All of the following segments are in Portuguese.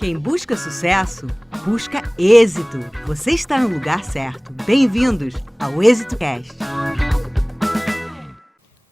Quem busca sucesso, busca êxito. Você está no lugar certo. Bem-vindos ao Êxito Cast.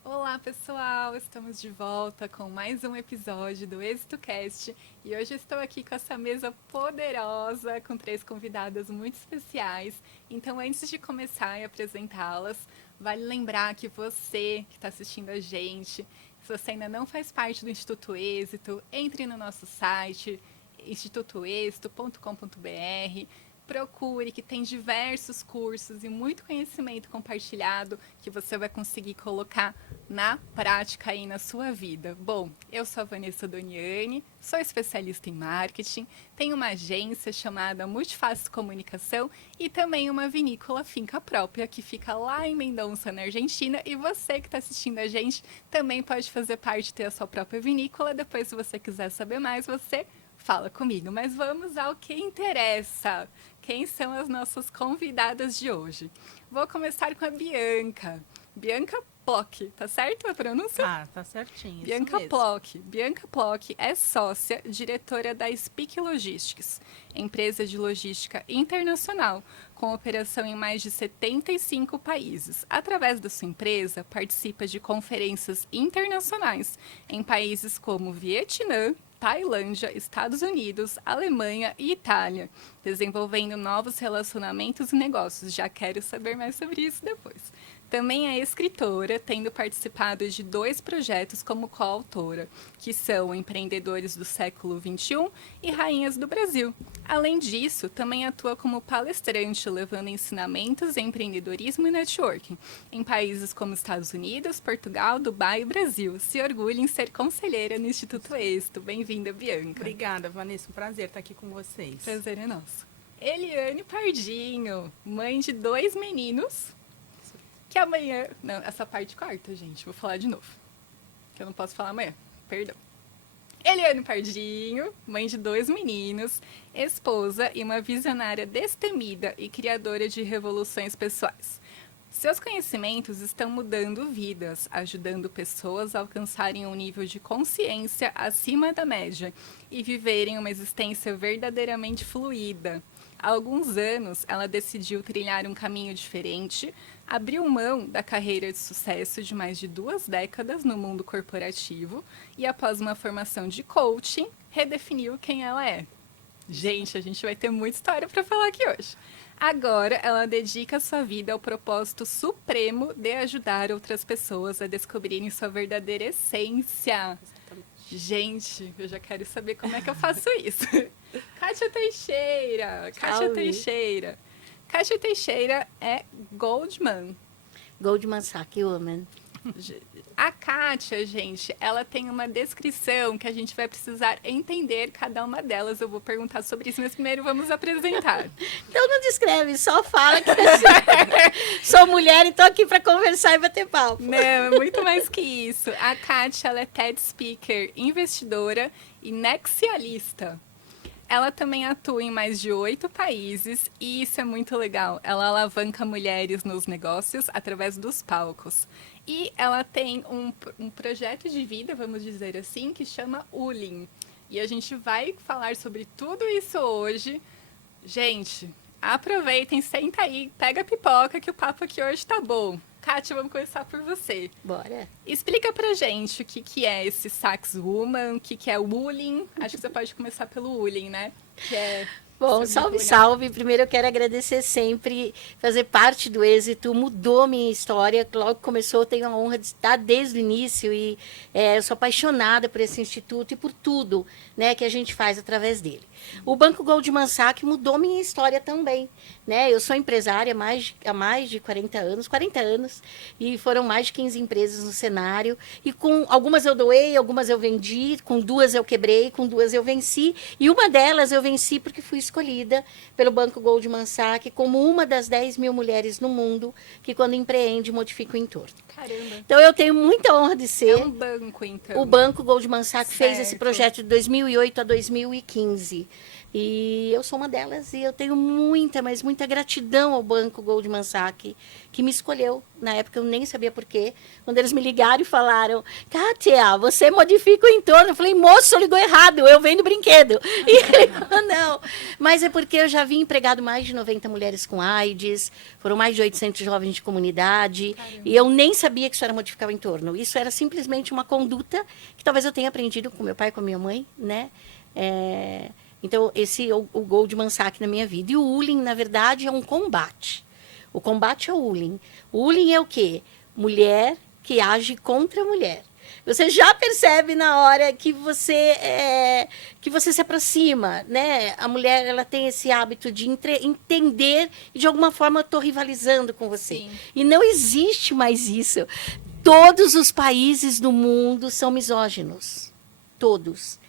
Olá pessoal, estamos de volta com mais um episódio do Êxito Cast e hoje estou aqui com essa mesa poderosa, com 3 convidadas muito especiais. Então, antes de começar e apresentá-las, vale lembrar que você que está assistindo a gente, se você ainda não faz parte do Instituto Êxito, entre no nosso site institutoexito.com.br, procure, que tem diversos cursos e muito conhecimento compartilhado que você vai conseguir colocar na prática aí na sua vida. Bom, eu sou a Vanessa Doniani, sou especialista em marketing, tenho uma agência chamada Multifácil Comunicação e também uma vinícola finca própria que fica lá em Mendonça, na Argentina, e você que está assistindo a gente também pode fazer parte, ter a sua própria vinícola. Depois, se você quiser saber mais, você fala comigo. Mas vamos ao que interessa. Quem são as nossas convidadas de hoje? Vou começar com a Bianca. Bianca Plock, tá certo a pronúncia? Tá certinho. Bianca Plock. Bianca Plock é sócia, diretora da Speak Logistics, empresa de logística internacional, com operação em mais de 75 países. Através da sua empresa, participa de conferências internacionais em países como Vietnã, Tailândia, Estados Unidos, Alemanha e Itália, desenvolvendo novos relacionamentos e negócios. Já quero saber mais sobre isso depois. Também é escritora, tendo participado de 2 projetos como coautora, que são Empreendedores do Século XXI e Rainhas do Brasil. Além disso, também atua como palestrante, levando ensinamentos em empreendedorismo e networking em países como Estados Unidos, Portugal, Dubai e Brasil. Se orgulha em ser conselheira no Instituto Êxito. Bem-vinda, Bianca. Obrigada, Vanessa. Um prazer estar aqui com vocês. Prazer é nosso. Eliane Pardinho, mãe de 2 meninos, que amanhã... Não, essa parte corta, gente. Vou falar de novo. Que eu não posso falar amanhã. Perdão. Eliane Pardinho, mãe de 2 meninos, esposa e uma visionária destemida e criadora de revoluções pessoais. Seus conhecimentos estão mudando vidas, ajudando pessoas a alcançarem um nível de consciência acima da média e viverem uma existência verdadeiramente fluida. Há alguns anos, ela decidiu trilhar um caminho diferente, abriu mão da carreira de sucesso de mais de 2 décadas no mundo corporativo e, após uma formação de coaching, redefiniu quem ela é. Gente, a gente vai ter muita história para falar aqui hoje. Agora, ela dedica sua vida ao propósito supremo de ajudar outras pessoas a descobrirem sua verdadeira essência. Gente, eu já quero saber como é que eu faço isso. Kátia Teixeira. Kátia Teixeira é Goldman. Goldman Sachs Woman. A Kátia, gente, ela tem uma descrição que a gente vai precisar entender cada uma delas. Eu vou perguntar sobre isso, mas primeiro vamos apresentar. Então não descreve, só fala que sou mulher e tô aqui para conversar e bater papo. Não, é muito mais que isso. A Kátia, ela é TED Speaker, investidora e nexialista. Ela também atua em mais de 8 países e isso é muito legal. Ela alavanca mulheres nos negócios através dos palcos. E ela tem um projeto de vida, vamos dizer assim, que chama Ulin. E a gente vai falar sobre tudo isso hoje. Gente, aproveitem, senta aí, pega a pipoca que o papo aqui hoje tá bom. Kátia, vamos começar por você. Bora. Explica pra gente o que é esse Sax Woman, o que é o Ulin. Acho que você pode começar pelo Ulin, né? Que é... Bom, salve, salve. Primeiro eu quero agradecer sempre, fazer parte do Êxito, mudou minha história. Logo que começou, eu tenho a honra de estar desde o início e eu sou apaixonada por esse instituto e por tudo, né, que a gente faz através dele. O Banco Goldman Sachs mudou minha história também, né? Eu sou empresária há mais de 40 anos, e foram mais de 15 empresas no cenário, e com algumas eu doei, algumas eu vendi, com 2 eu quebrei, com 2 eu venci, e uma delas eu venci porque fui escolhida pelo Banco Goldman Sachs como uma das 10 mil mulheres no mundo que, quando empreende, modifica o entorno. Caramba. Então, eu tenho muita honra de É ser. um banco, então. O Banco Goldman Sachs fez esse Certo. projeto de 2008 a 2015. E eu sou uma delas e eu tenho muita, mas muita gratidão ao Banco Goldman Sachs, que me escolheu. Na época eu nem sabia por quê. Quando eles me ligaram e falaram, Kátia, você modifica o entorno. Eu falei, moço, ligou errado, eu vendo brinquedo. E ele falou, não. Mas é porque eu já vi empregado mais de 90 mulheres com AIDS, foram mais de 800 jovens de comunidade, e eu nem sabia que isso era modificar o entorno. Isso era simplesmente uma conduta que talvez eu tenha aprendido com meu pai e com a minha mãe, né? Então, esse é o Goldman Sachs na minha vida. E o Ulin, na verdade, é um combate. O combate é o Ulin. O Ulin é o quê? Mulher que age contra a mulher. Você já percebe na hora que você se aproxima, né? A mulher, ela tem esse hábito de entender e, de alguma forma, eu estou rivalizando com você. Sim. E não existe mais isso. Todos os países do mundo são misóginos. Todos.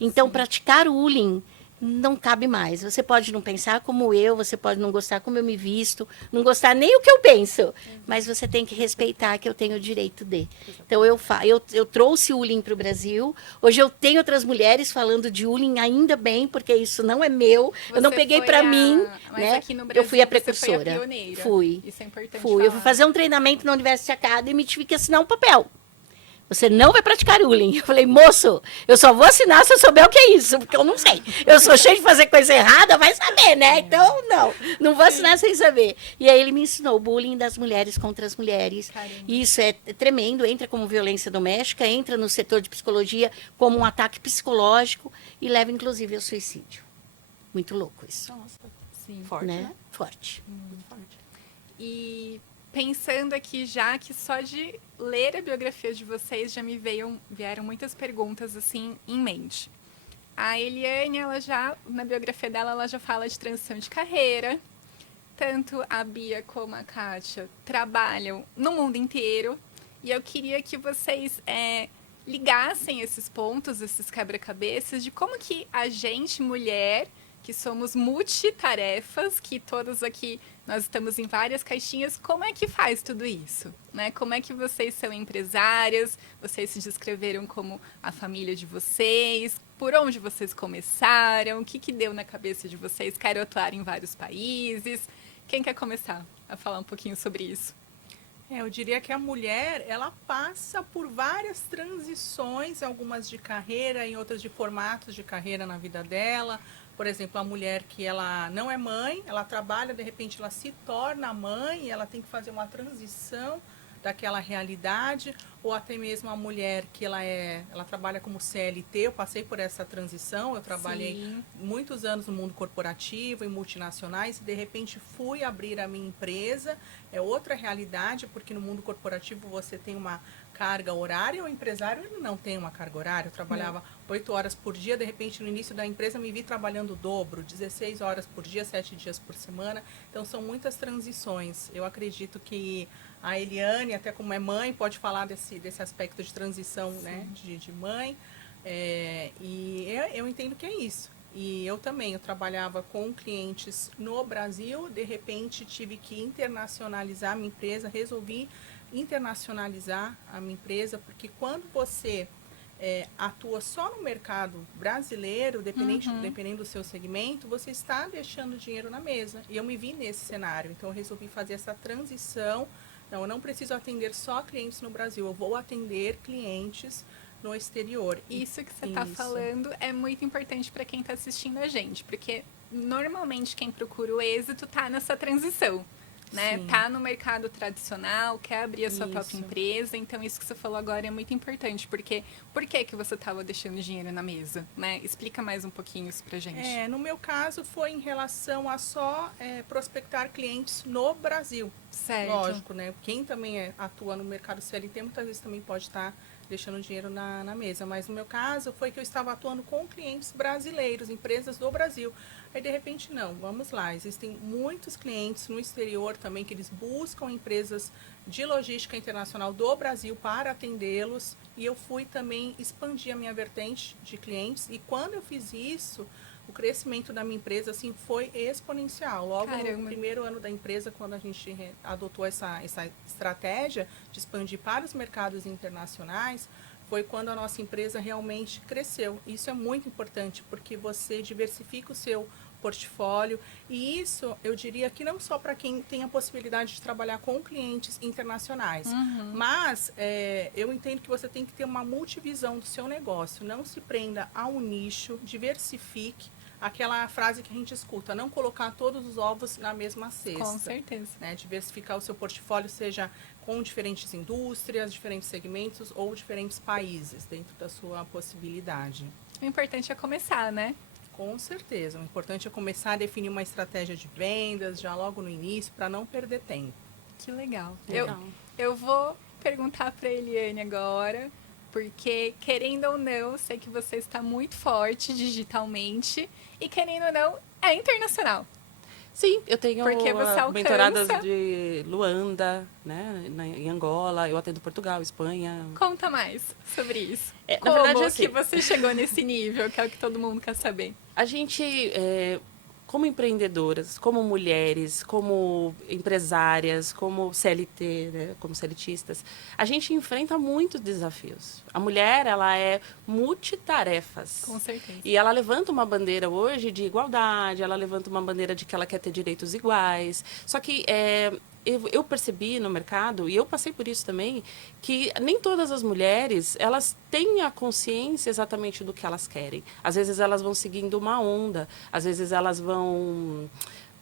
Então, praticar o Ulin não cabe mais. Você pode não pensar como eu, você pode não gostar como eu me visto, não gostar nem o que eu penso, mas você tem que respeitar que eu tenho o direito de. Então, eu trouxe o Ulin para o Brasil. Hoje eu tenho outras mulheres falando de Ulin, ainda bem, porque isso não é meu. Eu não Você peguei foi para a- mim, mas né? aqui no Eu Brasil fui a você foi a precursora. pioneira. Fui. Isso é importante Fui. Eu fui falar. fazer um treinamento na University Academy e tive que assinar um papel. Você não vai praticar Ulin. Eu falei, moço, eu só vou assinar se eu souber o que é isso, porque eu não sei. Eu sou cheio de fazer coisa errada, vai saber, né? Então, não vou assinar sem saber. E aí ele me ensinou o bullying das mulheres contra as mulheres. Caramba. E isso é tremendo, entra como violência doméstica, entra no setor de psicologia como um ataque psicológico e leva, inclusive, ao suicídio. Muito louco isso, Nossa, Sim. forte, né? Forte. Muito forte. E pensando aqui já que só de ler a biografia de vocês já vieram muitas perguntas assim em mente. A Eliane, na biografia dela, ela já fala de transição de carreira. Tanto a Bia como a Kátia trabalham no mundo inteiro. E eu queria que vocês ligassem esses pontos, esses quebra-cabeças, de como que a gente, mulher, que somos multitarefas, que todas aqui nós estamos em várias caixinhas, como é que faz tudo isso? Né? Como é que vocês são empresárias? Vocês se descreveram como a família de vocês? Por onde vocês começaram? O que deu na cabeça de vocês? Quero atuar em vários países? Quem quer começar a falar um pouquinho sobre isso? Eu diria que a mulher, ela passa por várias transições, algumas de carreira, em outras de formatos de carreira na vida dela. Por exemplo, a mulher que ela não é mãe, ela trabalha, de repente ela se torna mãe e ela tem que fazer uma transição daquela realidade, ou até mesmo a mulher que ela trabalha como CLT. Eu passei por essa transição, eu trabalhei Sim. muitos anos no mundo corporativo, em multinacionais, e de repente fui abrir a minha empresa. É outra realidade, porque no mundo corporativo você tem uma carga horária, o empresário ele não tem uma carga horária. Eu trabalhava 8 horas por dia, de repente no início da empresa me vi trabalhando o dobro, 16 horas por dia, 7 dias por semana. Então são muitas transições. Eu acredito que a Eliane, até como é mãe, pode falar desse aspecto de transição, né, de mãe. Eu entendo que é isso. E eu também, eu trabalhava com clientes no Brasil, de repente tive que internacionalizar a minha empresa, resolvi internacionalizar a minha empresa, porque quando você atua só no mercado brasileiro, dependendo do seu segmento, você está deixando dinheiro na mesa. E eu me vi nesse cenário, então eu resolvi fazer essa transição. Não, eu não preciso atender só clientes no Brasil, eu vou atender clientes no exterior. Isso que você está falando é muito importante para quem está assistindo a gente, porque normalmente quem procura o êxito está nessa transição, né? Sim. Tá no mercado tradicional, quer abrir a sua Isso. própria empresa, então isso que você falou agora é muito importante, porque por que você estava deixando dinheiro na mesa, né? Explica mais um pouquinho isso pra gente. No meu caso foi em relação a só prospectar clientes no Brasil. Certo. Lógico, né? Quem também atua no mercado CLT muitas vezes também pode estar deixando dinheiro na mesa. Mas no meu caso foi que eu estava atuando com clientes brasileiros, empresas do Brasil. Aí de repente não, vamos lá, existem muitos clientes no exterior também que eles buscam empresas de logística internacional do Brasil para atendê-los, e eu fui também expandir a minha vertente de clientes. E quando eu fiz isso, o crescimento da minha empresa assim foi exponencial. Logo Caramba. no primeiro ano da empresa, quando a gente adotou essa estratégia de expandir para os mercados internacionais, foi quando a nossa empresa realmente cresceu. Isso é muito importante, porque você diversifica o seu portfólio, e isso eu diria que não só para quem tem a possibilidade de trabalhar com clientes internacionais, mas eu entendo que você tem que ter uma multivisão do seu negócio, não se prenda a um nicho, diversifique, aquela frase que a gente escuta, não colocar todos os ovos na mesma cesta. Com certeza. Né? Diversificar o seu portfólio, seja com diferentes indústrias, diferentes segmentos ou diferentes países dentro da sua possibilidade. O importante é começar, né? Com certeza. O importante é começar a definir uma estratégia de vendas já logo no início, para não perder tempo. Que legal. Legal. Eu vou perguntar para Eliane agora, porque querendo ou não, eu sei que você está muito forte digitalmente e querendo ou não, é internacional. Sim, eu tenho Porque você alcança- mentoradas de Luanda, né, em Angola, eu atendo Portugal, Espanha. Conta mais sobre isso. Na Como verdade, assim, que você chegou nesse nível, que é o que todo mundo quer saber? a gente, como empreendedoras, como mulheres, como empresárias, como CLT, né, como CLTistas, a gente enfrenta muitos desafios. A mulher, ela é multitarefas. Com certeza. E ela levanta uma bandeira hoje de igualdade, ela levanta uma bandeira de que ela quer ter direitos iguais. Só que eu percebi no mercado, e eu passei por isso também, que nem todas as mulheres, elas têm a consciência exatamente do que elas querem. Às vezes elas vão seguindo uma onda, às vezes elas vão...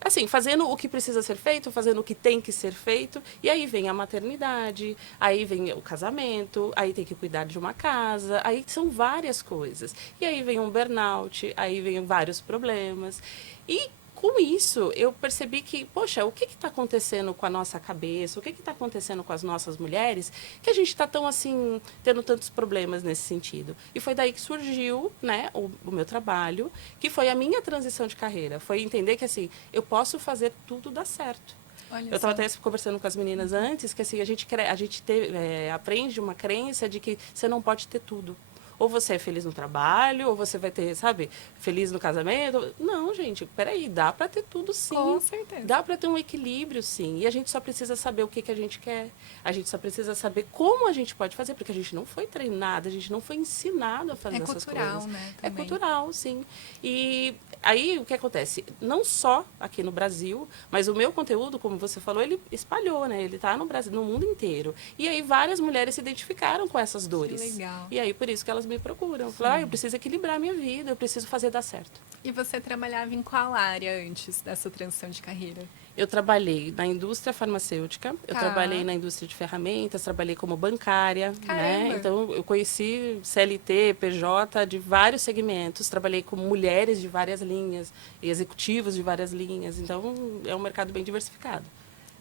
assim, fazendo o que precisa ser feito, fazendo o que tem que ser feito, e aí vem a maternidade, aí vem o casamento, aí tem que cuidar de uma casa, aí são várias coisas. E aí vem um burnout, aí vem vários problemas. E com isso, eu percebi que, poxa, o que está acontecendo com a nossa cabeça, o que está acontecendo com as nossas mulheres, que a gente está tão, assim, tendo tantos problemas nesse sentido. E foi daí que surgiu, né, o meu trabalho, que foi a minha transição de carreira. Foi entender que, assim, eu posso fazer tudo dar certo. Olha Eu estava só. até conversando com as meninas antes, que assim, a gente aprende uma crença de que você não pode ter tudo. Ou você é feliz no trabalho, ou você vai ter, sabe, feliz no casamento. Não, gente, peraí, dá para ter tudo sim. Com certeza. Dá para ter um equilíbrio, sim. E a gente só precisa saber o que a gente quer. A gente só precisa saber como a gente pode fazer, porque a gente não foi treinada, a gente não foi ensinado a fazer É essas cultural, coisas. né? É também. cultural, sim. E aí, o que acontece? Não só aqui no Brasil, mas o meu conteúdo, como você falou, ele espalhou, né? Ele está no Brasil, no mundo inteiro. E aí, várias mulheres se identificaram com essas dores. legal. E aí, por isso que elas me procuram. Falam, eu preciso equilibrar a minha vida, eu preciso fazer dar certo. E você trabalhava em qual área antes dessa transição de carreira? Eu trabalhei na indústria farmacêutica, eu Tá. trabalhei na indústria de ferramentas, trabalhei como bancária, né? Caramba. Então, eu conheci CLT, PJ de vários segmentos, trabalhei com mulheres de várias linhas, e executivos de várias linhas. Então, é um mercado bem diversificado.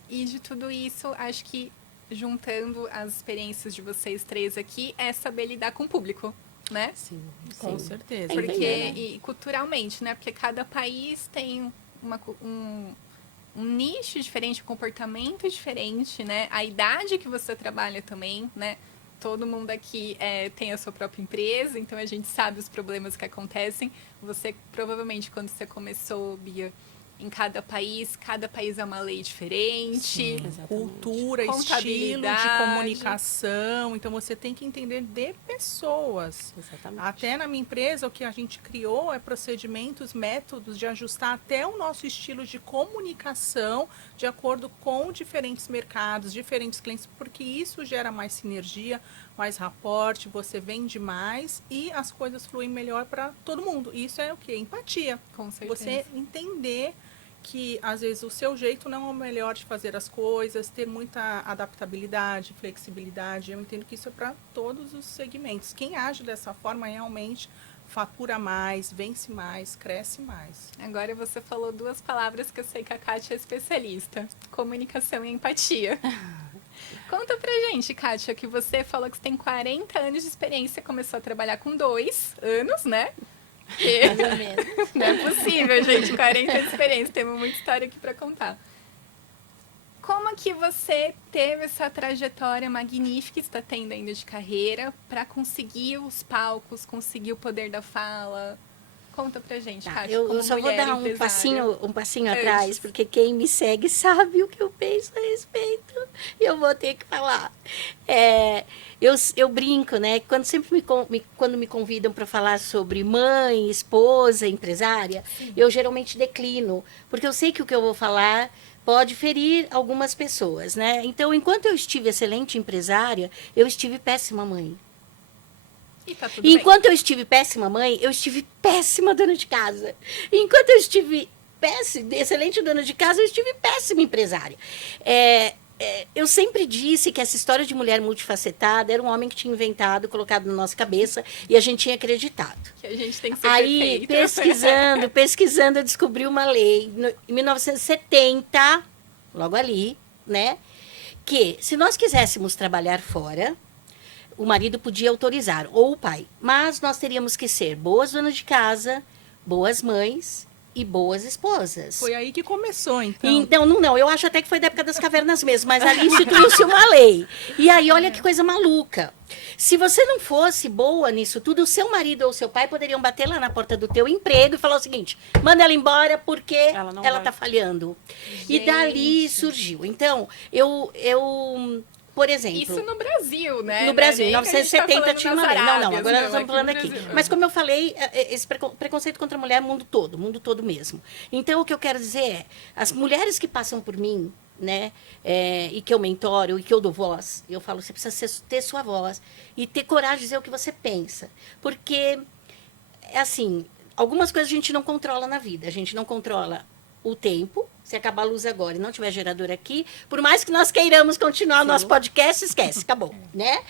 E de tudo isso, acho que juntando as experiências de vocês três aqui, é saber lidar com o público, né? Sim, Com sim. certeza. É Porque, entender, né? e culturalmente, né? Porque cada país tem um nicho diferente, um comportamento diferente, né? A idade que você trabalha também, né? Todo mundo aqui tem a sua própria empresa, então a gente sabe os problemas que acontecem. Você, provavelmente, quando você começou, Bia, em cada país é uma lei diferente. Sim, Exatamente. cultura, estilo de Contabilidade. comunicação. Então, você tem que entender de pessoas. Exatamente. Até na minha empresa, o que a gente criou é procedimentos, métodos de ajustar até o nosso estilo de comunicação de acordo com diferentes mercados, diferentes clientes, porque isso gera mais sinergia, mais raporte, você vende mais e as coisas fluem melhor para todo mundo. Isso é o quê? Empatia. Com certeza. Você entender que, às vezes, o seu jeito não é o melhor de fazer as coisas, ter muita adaptabilidade, flexibilidade. Eu entendo que isso é para todos os segmentos. Quem age dessa forma realmente fatura mais, vence mais, cresce mais. Agora você falou duas palavras que eu sei que a Kátia é especialista: comunicação e empatia. Conta pra gente, Kátia, que você falou que você tem 40 anos de experiência, começou a trabalhar com 2 anos, né? Que Mais ou menos. não é possível, gente, 40 anos de experiência, temos muita história aqui pra contar. Como que você teve essa trajetória magnífica que está tendo ainda de carreira para conseguir os palcos, conseguir o poder da fala? Conta pra gente, Tá, Kátia, eu como só vou mulher dar um empresária. passinho Antes. atrás, porque quem me segue sabe o que eu penso a respeito. E eu vou ter que falar. Eu brinco, né? Quando me convidam para falar sobre mãe, esposa, empresária, eu geralmente declino, porque eu sei que o que eu vou falar pode ferir algumas pessoas, né? Então, enquanto eu estive excelente empresária, eu estive péssima mãe. E tá tudo bem. Enquanto eu estive péssima mãe, eu estive péssima dona de casa. Enquanto eu estive excelente dona de casa, eu estive péssima empresária. Eu sempre disse que essa história de mulher multifacetada era um homem que tinha inventado, colocado na nossa cabeça, e a gente tinha acreditado. Que a gente tem que ser Aí, perfeita. pesquisando, eu descobri uma lei, em 1970, logo ali, né? Que se nós quiséssemos trabalhar fora, o marido podia autorizar, ou o pai. Mas nós teríamos que ser boas donas de casa, boas mães e boas esposas. Foi aí que começou, então. Então, não, eu acho até que foi da época das cavernas mesmo, mas ali instituiu-se uma lei. E aí, olha que coisa maluca. Se você não fosse boa nisso tudo, o seu marido ou seu pai poderiam bater lá na porta do teu emprego e falar o seguinte, manda ela embora porque ela está falhando. E dali surgiu. Então, por exemplo... Isso no Brasil, né? No Brasil, em Não é nem que a gente tá 1970 falando tinha uma nas lei. Não, Arábias, agora nós estamos falando no aqui. Brasil. Mas como eu falei, esse preconceito contra a mulher é mundo todo mesmo. Então, o que eu quero dizer é, as mulheres que passam por mim, né, e que eu mentoro, e que eu dou voz, eu falo, você precisa ter sua voz e ter coragem de dizer o que você pensa. Porque, assim, algumas coisas a gente não controla na vida. A gente não controla o tempo. Se acabar a luz agora e não tiver gerador aqui, por mais que nós queiramos continuar o nosso podcast, esquece, acabou, né?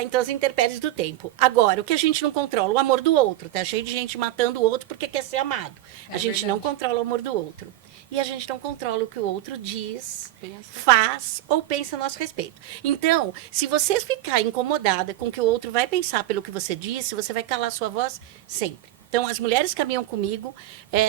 Então, as intempéries do tempo. Agora, o que a gente não controla? O amor do outro. Tá cheio de gente matando o outro porque quer ser amado. A gente não controla o amor do outro. E a gente não controla o que o outro diz, faz ou pensa a nosso respeito. Então, se você ficar incomodada com o que o outro vai pensar pelo que você disse, você vai calar sua voz sempre. Então, as mulheres caminham comigo.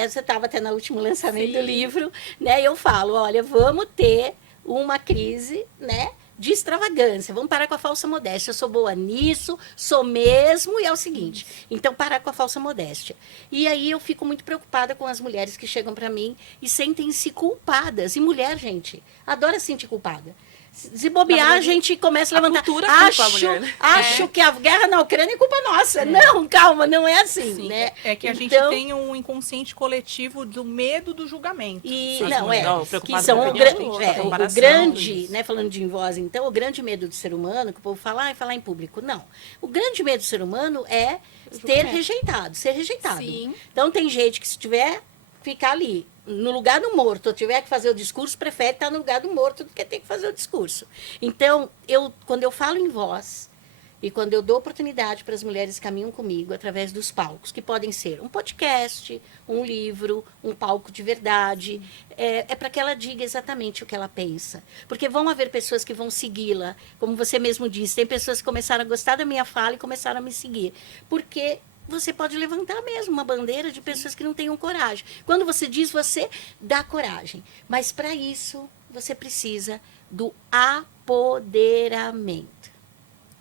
Você estava até no último lançamento do livro, né? E eu falo, olha, vamos ter uma crise, né, de extravagância. Vamos parar com a falsa modéstia. Eu sou boa nisso, sou mesmo, e é o seguinte. Então, parar com a falsa modéstia. E aí eu fico muito preocupada com as mulheres que chegam para mim e sentem-se culpadas. E mulher, gente, adora se sentir culpada. Se bobear, a gente começa a levantar. Acho que a guerra na Ucrânia é culpa nossa. Não, calma, não é assim, Sim, né? é que a gente tem um inconsciente coletivo do medo do julgamento. E, que são o comparação, grande, né, falando de voz, então, o grande medo do ser humano, que o povo fala, falar em público. Não. O grande medo do ser humano é ser rejeitado. Sim. Então, tem gente que se tiver, ficar ali, no lugar do morto, ou tiver que fazer o discurso, prefere estar no lugar do morto do que ter que fazer o discurso. Então, quando eu falo em voz, e quando eu dou oportunidade para as mulheres que caminham comigo através dos palcos, que podem ser um podcast, um livro, um palco de verdade, é para que ela diga exatamente o que ela pensa. Porque vão haver pessoas que vão segui-la, como você mesmo disse, tem pessoas que começaram a gostar da minha fala e começaram a me seguir. Porque você pode levantar mesmo uma bandeira de pessoas que não tenham coragem. Quando você diz, você dá coragem. Mas, para isso, você precisa do apoderamento.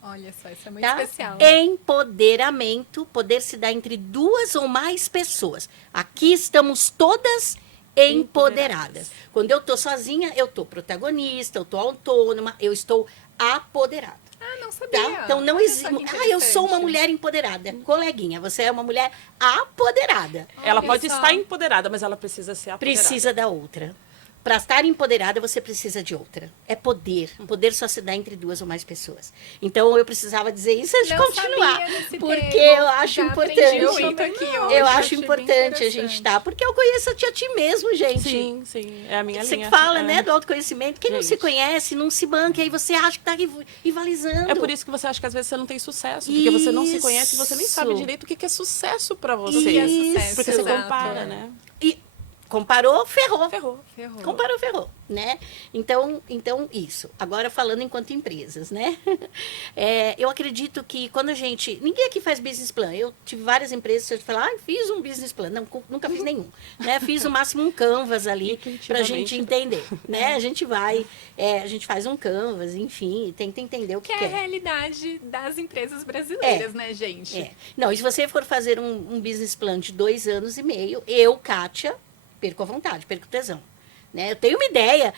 Olha só, isso é muito especial. Empoderamento, poder se dar entre duas ou mais pessoas. Aqui estamos todas empoderadas. Quando eu estou sozinha, eu estou protagonista, eu estou autônoma, eu estou apoderada. Não sabia. Tá? Então, não existe. Eu sou uma mulher empoderada. Coleguinha, você é uma mulher apoderada. Ela pode estar empoderada, mas ela precisa ser apoderada. Precisa da outra. Para estar empoderada, você precisa de outra. É poder. Poder só se dá entre duas ou mais pessoas. Então, eu precisava dizer isso antes de continuar. Porque eu acho importante. Eu acho importante a gente estar. Porque eu conheço a ti mesmo, gente. Sim, sim. É a minha Você linha. que fala, né, do autoconhecimento. Quem não se conhece, não se banca. Aí você acha que está rivalizando. É por isso que você acha que às vezes você não tem sucesso. Porque você não se conhece e você nem sabe direito o que é sucesso para você. E é sucesso, porque você compara, né? Comparou, ferrou. Ferrou. Ferrou. Comparou, ferrou, né? Então, isso. Agora, falando enquanto empresas, né? Eu acredito que quando a gente... Ninguém aqui faz business plan. Eu tive várias empresas que eu falo, fiz um business plan. Não, nunca fiz nenhum. Né? Fiz no máximo um canvas ali para a gente entender, né? A gente a gente faz um canvas, enfim, tenta entender o que Que é quer. a realidade das empresas brasileiras, né, gente? Não, e se você for fazer um business plan de 2 anos e meio, eu, Kátia, perco a vontade, perco o tesão. Né? Eu tenho uma ideia,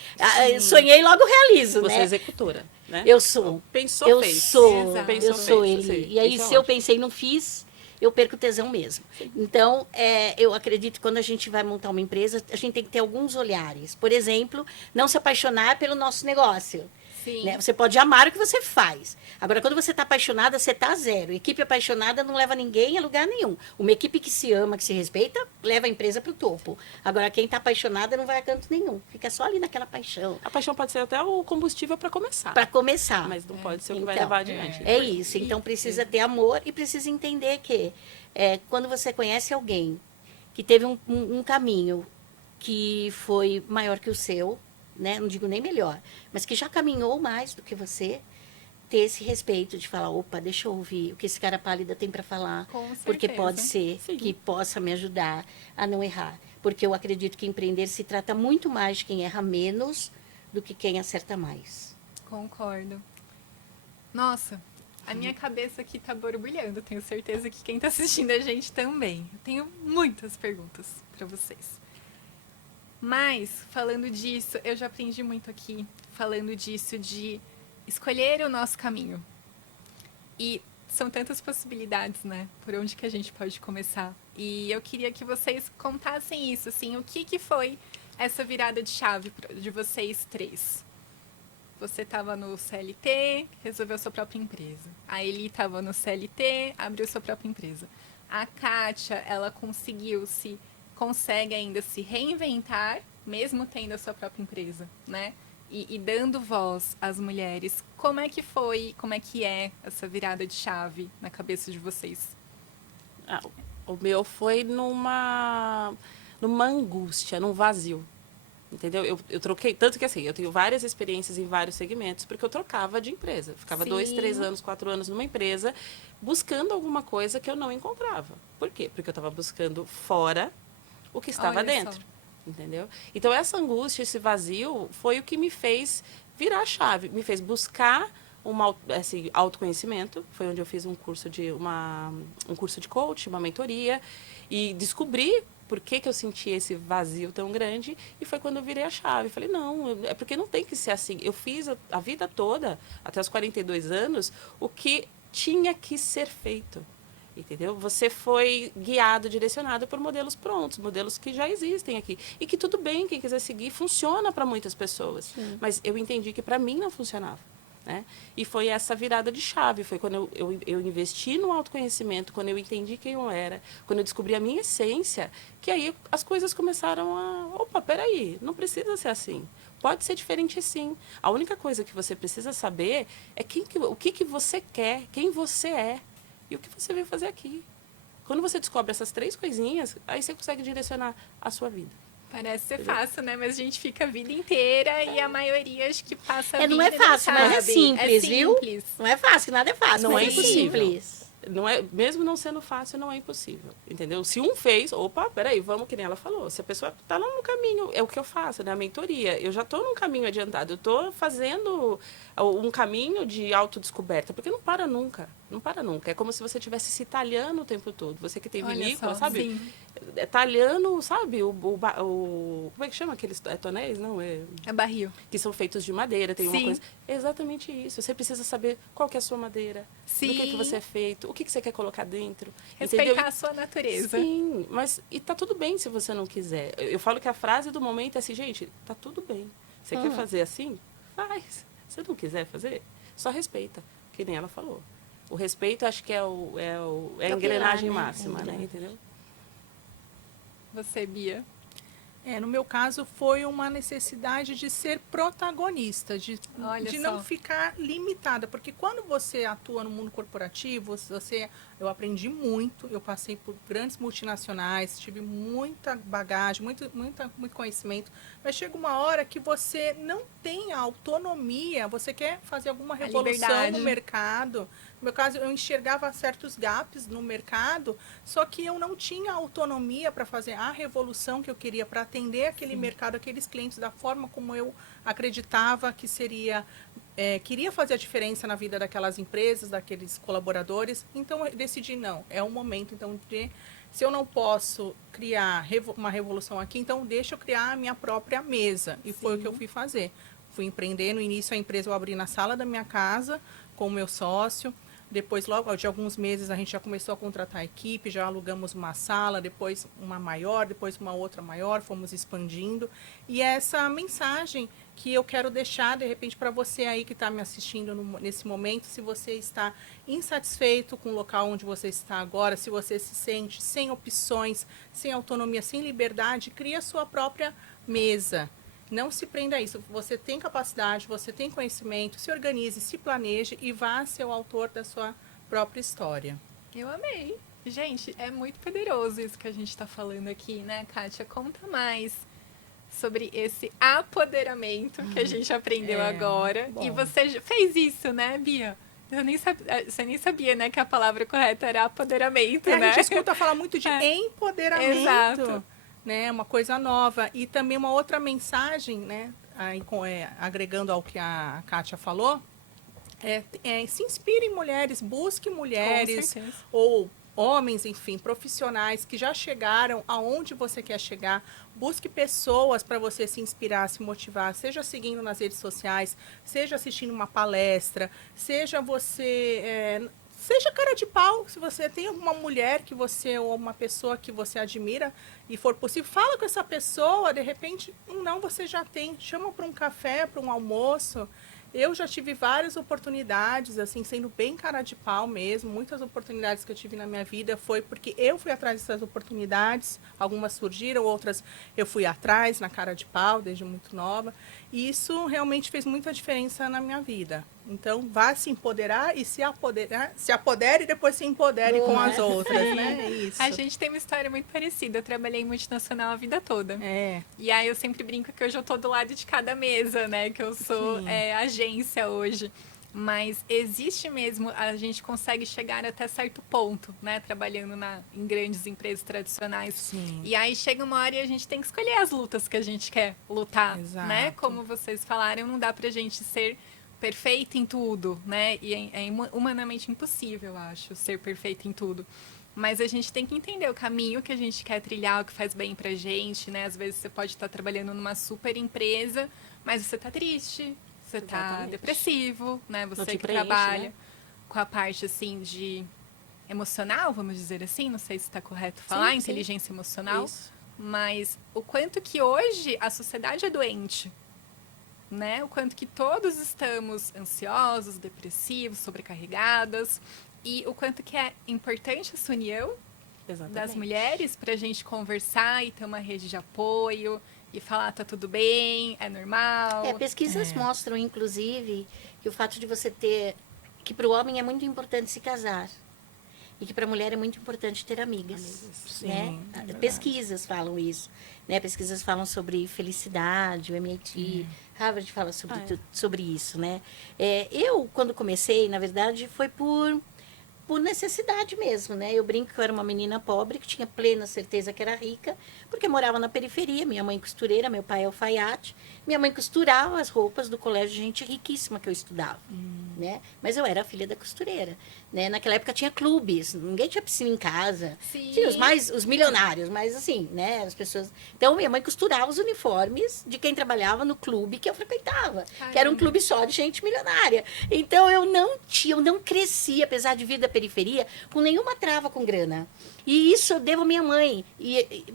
sonhei logo realizo, Você né? é executora, né? Eu sou. Pensou, Eu fez. sou, Exato. Pensou, eu sou fez. ele. Sim, E aí, isso é se eu ótimo. pensei e não fiz, eu perco o tesão mesmo. Então, eu acredito que quando a gente vai montar uma empresa, a gente tem que ter alguns olhares. Por exemplo, não se apaixonar pelo nosso negócio. Sim. Né? Você pode amar o que você faz. Agora, quando você está apaixonada, você está zero. Equipe apaixonada não leva ninguém a lugar nenhum. Uma equipe que se ama, que se respeita, leva a empresa para o topo. Agora, quem está apaixonada não vai a canto nenhum. Fica só ali naquela paixão. A paixão pode ser até o combustível para começar. Para começar. Mas não pode ser o que vai Então, levar adiante. É isso. Então, precisa ter amor e precisa entender que quando você conhece alguém que teve um caminho que foi maior que o seu, né? Não digo nem melhor, mas que já caminhou mais do que você, ter esse respeito de falar, opa, deixa eu ouvir o que esse cara pálida tem para falar, Com porque certeza. pode ser Sim. que possa me ajudar a não errar. Porque eu acredito que empreender se trata muito mais de quem erra menos do que quem acerta mais. Concordo. Nossa, a minha cabeça aqui tá borbulhando. Tenho certeza que quem tá assistindo a gente também. Eu tenho muitas perguntas para vocês. Mas, falando disso, eu já aprendi muito aqui, falando disso de escolher o nosso caminho. E são tantas possibilidades, né? Por onde que a gente pode começar. E eu queria que vocês contassem isso, assim, o que foi essa virada de chave de vocês três? Você estava no CLT, resolveu sua própria empresa. A Eli estava no CLT, abriu sua própria empresa. A Kátia, ela consegue ainda se reinventar, mesmo tendo a sua própria empresa, né? E dando voz às mulheres. Como é que foi, como é que é essa virada de chave na cabeça de vocês? O meu foi numa angústia, num vazio. Entendeu? Eu troquei, tanto que assim, eu tenho várias experiências em vários segmentos, porque eu trocava de empresa. Ficava Sim. 2, 3 anos, 4 anos numa empresa, buscando alguma coisa que eu não encontrava. Por quê? Porque eu estava buscando fora o que estava Olha dentro. só. Entendeu? Então, essa angústia, esse vazio, foi o que me fez virar a chave, me fez buscar autoconhecimento. Foi onde eu fiz um curso de coach, uma mentoria, e descobri por que eu sentia esse vazio tão grande, e foi quando eu virei a chave. Falei, não, é porque não tem que ser assim. Eu fiz a vida toda, até os 42 anos, o que tinha que ser feito. Entendeu? Você foi guiado, direcionado por modelos prontos, modelos que já existem aqui. E que tudo bem, quem quiser seguir, funciona para muitas pessoas. Sim. Mas eu entendi que para mim não funcionava. Né? E foi essa virada de chave, foi quando eu investi no autoconhecimento, quando eu entendi quem eu era, quando eu descobri a minha essência, que aí as coisas começaram opa, peraí, não precisa ser assim. Pode ser diferente sim. A única coisa que você precisa saber é o que você quer, quem você é e o que você veio fazer aqui. Quando você descobre essas 3 coisinhas, aí você consegue direcionar a sua vida. Parece ser fácil, né? Mas a gente fica a vida inteira e a maioria acho que passa a vida Não é fácil, mas é sabe. simples, viu? Simples. Não é fácil, nada é fácil, Não mas é impossível. simples. Não é, mesmo não sendo fácil, não é impossível, entendeu? Se um fez, opa, peraí, vamos, que nem ela falou. Se a pessoa está lá no caminho, é o que eu faço, né? A mentoria. Eu já estou num caminho adiantado, eu estou fazendo um caminho de autodescoberta, porque não para nunca, não para nunca. É como se você estivesse se talhando o tempo todo. Você que tem Olha vinícola, só, sabe? sim. Talhando, sabe? Como é que chama aqueles tonéis? Não, É barril. que são feitos de madeira, tem uma Sim. coisa. É exatamente isso. Você precisa saber qual que é a sua madeira, do que você é feito, o que você quer colocar dentro. Respeitar entendeu? a sua natureza. Sim, mas e tá tudo bem se você não quiser. Eu falo que a frase do momento é assim, gente, tá tudo bem. Você quer fazer assim? Faz. Se não quiser fazer, só respeita, que nem ela falou. O respeito acho que é a engrenagem pilar, né? máxima, né? Entendeu? Você, Bia? No meu caso, foi uma necessidade de ser protagonista, Olha de só. não ficar limitada. Porque quando você atua no mundo corporativo, eu aprendi muito, eu passei por grandes multinacionais, tive muita bagagem, muito conhecimento, mas chega uma hora que você não tem a autonomia, você quer fazer alguma revolução liberdade. no mercado. No meu caso, eu enxergava certos gaps no mercado, só que eu não tinha autonomia para fazer a revolução que eu queria, para atender aquele mercado, aqueles clientes da forma como eu acreditava que seria, queria fazer a diferença na vida daquelas empresas, daqueles colaboradores. Então, eu decidi, não, é o momento, então, se eu não posso criar uma revolução aqui, então deixa eu criar a minha própria mesa. E foi o que eu fui fazer. Fui empreender, no início a empresa eu abri na sala da minha casa, com o meu sócio. Depois, logo de alguns meses, a gente já começou a contratar a equipe, já alugamos uma sala, depois uma maior, depois uma outra maior, fomos expandindo. E é essa mensagem que eu quero deixar, de repente, para você aí que está me assistindo nesse momento, se você está insatisfeito com o local onde você está agora, se você se sente sem opções, sem autonomia, sem liberdade, crie a sua própria mesa. Não se prenda a isso. Você tem capacidade, você tem conhecimento, se organize, se planeje e vá ser o autor da sua própria história. Eu amei. Gente, é muito poderoso isso que a gente está falando aqui, né, Kátia? Conta mais sobre esse apoderamento que a gente aprendeu agora. bom. E você fez isso, né, Bia? Eu nem sabia, você nem sabia, né, que a palavra correta era apoderamento, né? A gente escuta falar muito de empoderamento. Exato. Né, uma coisa nova. E também uma outra mensagem, né, aí, agregando ao que a Kátia falou, se inspire em mulheres, busque mulheres Com certeza. ou homens, enfim, profissionais que já chegaram aonde você quer chegar. Busque pessoas para você se inspirar, se motivar, seja seguindo nas redes sociais, seja assistindo uma palestra, seja você... Seja cara de pau, se você tem uma mulher que você, ou uma pessoa que você admira e for possível, fala com essa pessoa, de repente, não, você já tem, chama para um café, para um almoço. Eu já tive várias oportunidades, assim, sendo bem cara de pau mesmo. Muitas oportunidades que eu tive na minha vida foi porque eu fui atrás dessas oportunidades. Algumas surgiram, outras eu fui atrás, na cara de pau, desde muito nova. E isso realmente fez muita diferença na minha vida. Então, vá se empoderar e se apodere e depois se empodere com as outras, né? É isso. A gente tem uma história muito parecida. Eu trabalhei em multinacional a vida toda. É. E aí eu sempre brinco que hoje eu tô do lado de cada mesa, né? Que eu sou Sim. agência hoje. Mas existe mesmo, a gente consegue chegar até certo ponto, né? Trabalhando em grandes empresas tradicionais. Sim. E aí chega uma hora e a gente tem que escolher as lutas que a gente quer lutar, Exato. né? Como vocês falaram, não dá pra gente ser perfeito em tudo, né? E é humanamente impossível, eu acho, ser perfeito em tudo. Mas a gente tem que entender o caminho que a gente quer trilhar, o que faz bem pra gente, né? Às vezes você pode estar trabalhando numa super empresa, mas você tá triste, você tá Exatamente. depressivo, né? Não Você te que preenche, trabalha né? com a parte, assim, de emocional, vamos dizer assim, não sei se está correto falar, Sim, sim. inteligência emocional, Isso. mas o quanto que hoje a sociedade é doente, né? O quanto que todos estamos ansiosos, depressivos, sobrecarregadas, e o quanto que é importante essa união Exatamente. das mulheres para a gente conversar e ter uma rede de apoio e falar tá tudo bem, é normal. Pesquisas mostram, inclusive, que o fato de você ter... que para o homem é muito importante se casar. E que para a mulher é muito importante ter amigas. Sim, Né? é verdade. Pesquisas falam isso. Né? Pesquisas falam sobre felicidade, o MIT, Harvard fala sobre isso. Né? Eu, quando comecei, na verdade, foi por necessidade mesmo, né? Eu brinco que eu era uma menina pobre, que tinha plena certeza que era rica, porque morava na periferia, minha mãe costureira, meu pai é alfaiate, minha mãe costurava as roupas do colégio de gente riquíssima que eu estudava, né? Mas eu era a filha da costureira, né? Naquela época tinha clubes, ninguém tinha piscina em casa, Sim. tinha os milionários, mas assim, né? As pessoas... Então, minha mãe costurava os uniformes de quem trabalhava no clube que eu frequentava, que era um Caramba. clube só de gente milionária. Então, eu não cresci, apesar de vir da periferia, com nenhuma trava com grana. E isso eu devo à minha mãe,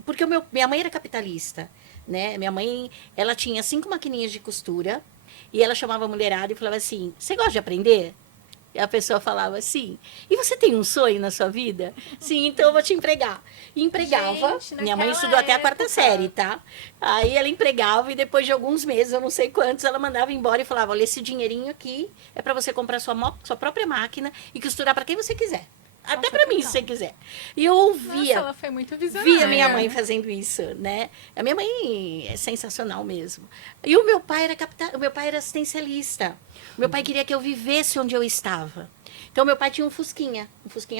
porque minha mãe era capitalista, né? Minha mãe, ela tinha 5 maquininhas de costura e ela chamava a mulherada e falava assim, você gosta de aprender? E a pessoa falava assim, e você tem um sonho na sua vida? Sim, então eu vou te empregar. E empregava, Gente, minha mãe naquela estudou até a quarta época. série, tá? Aí ela empregava e depois de alguns meses, eu não sei quantos, ela mandava embora e falava, olha, esse dinheirinho aqui é para você comprar sua própria máquina e costurar para quem você quiser. Até Nossa, para mim, legal. se você quiser. E eu ouvia, Nossa, ela foi muito visionária. via minha mãe fazendo isso, né? A minha mãe é sensacional mesmo. E o meu pai era o meu pai era assistencialista. O meu pai queria que eu vivesse onde eu estava. Então meu pai tinha um Fusquinha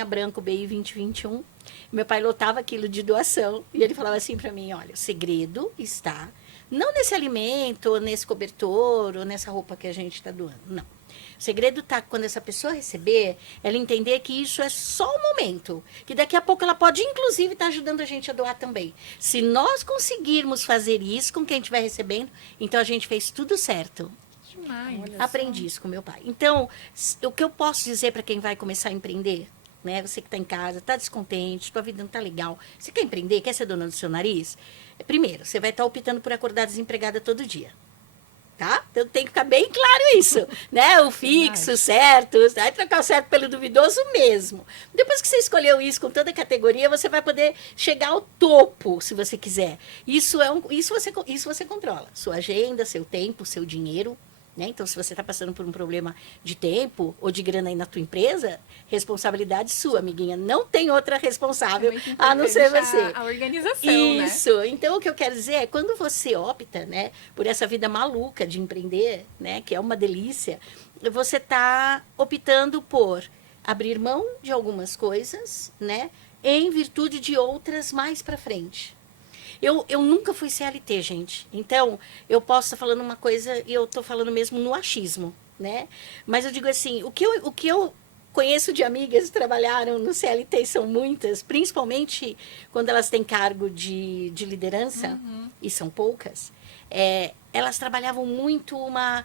branco BI 2021. Meu pai lotava aquilo de doação e ele falava assim para mim, olha, o segredo está não nesse alimento, ou nesse cobertor, ou nessa roupa que a gente está doando, não. O segredo está quando essa pessoa receber, ela entender que isso é só um momento. Que daqui a pouco ela pode, inclusive, estar ajudando a gente a doar também. Se nós conseguirmos fazer isso com quem estiver recebendo, então a gente fez tudo certo. Demais. Aprendi isso com meu pai. Então, o que eu posso dizer para quem vai começar a empreender, né? Você que está em casa, está descontente, sua vida não está legal. Você quer empreender, quer ser dona do seu nariz? Primeiro, você vai estar optando por acordar desempregada todo dia. Tá? Então tem que ficar bem claro isso, né? O fixo, certo, vai trocar o certo pelo duvidoso mesmo. Depois que você escolheu isso com toda a categoria, você vai poder chegar ao topo, se você quiser. Isso você controla. Sua agenda, seu tempo, seu dinheiro. Né? Então, se você está passando por um problema de tempo ou de grana aí na tua empresa, responsabilidade sua, amiguinha. Não tem outra responsável a não ser você. A organização, né? Isso. Então, o que eu quero dizer é, quando você opta, né, por essa vida maluca de empreender, né, que é uma delícia, você está optando por abrir mão de algumas coisas, né, em virtude de outras mais para frente. Eu nunca fui CLT, gente. Então, eu posso estar falando uma coisa e eu estou falando mesmo no achismo, né? Mas eu digo assim, o que eu conheço de amigas que trabalharam no CLT, e são muitas, principalmente quando elas têm cargo de liderança, e são poucas, elas trabalhavam muito uma...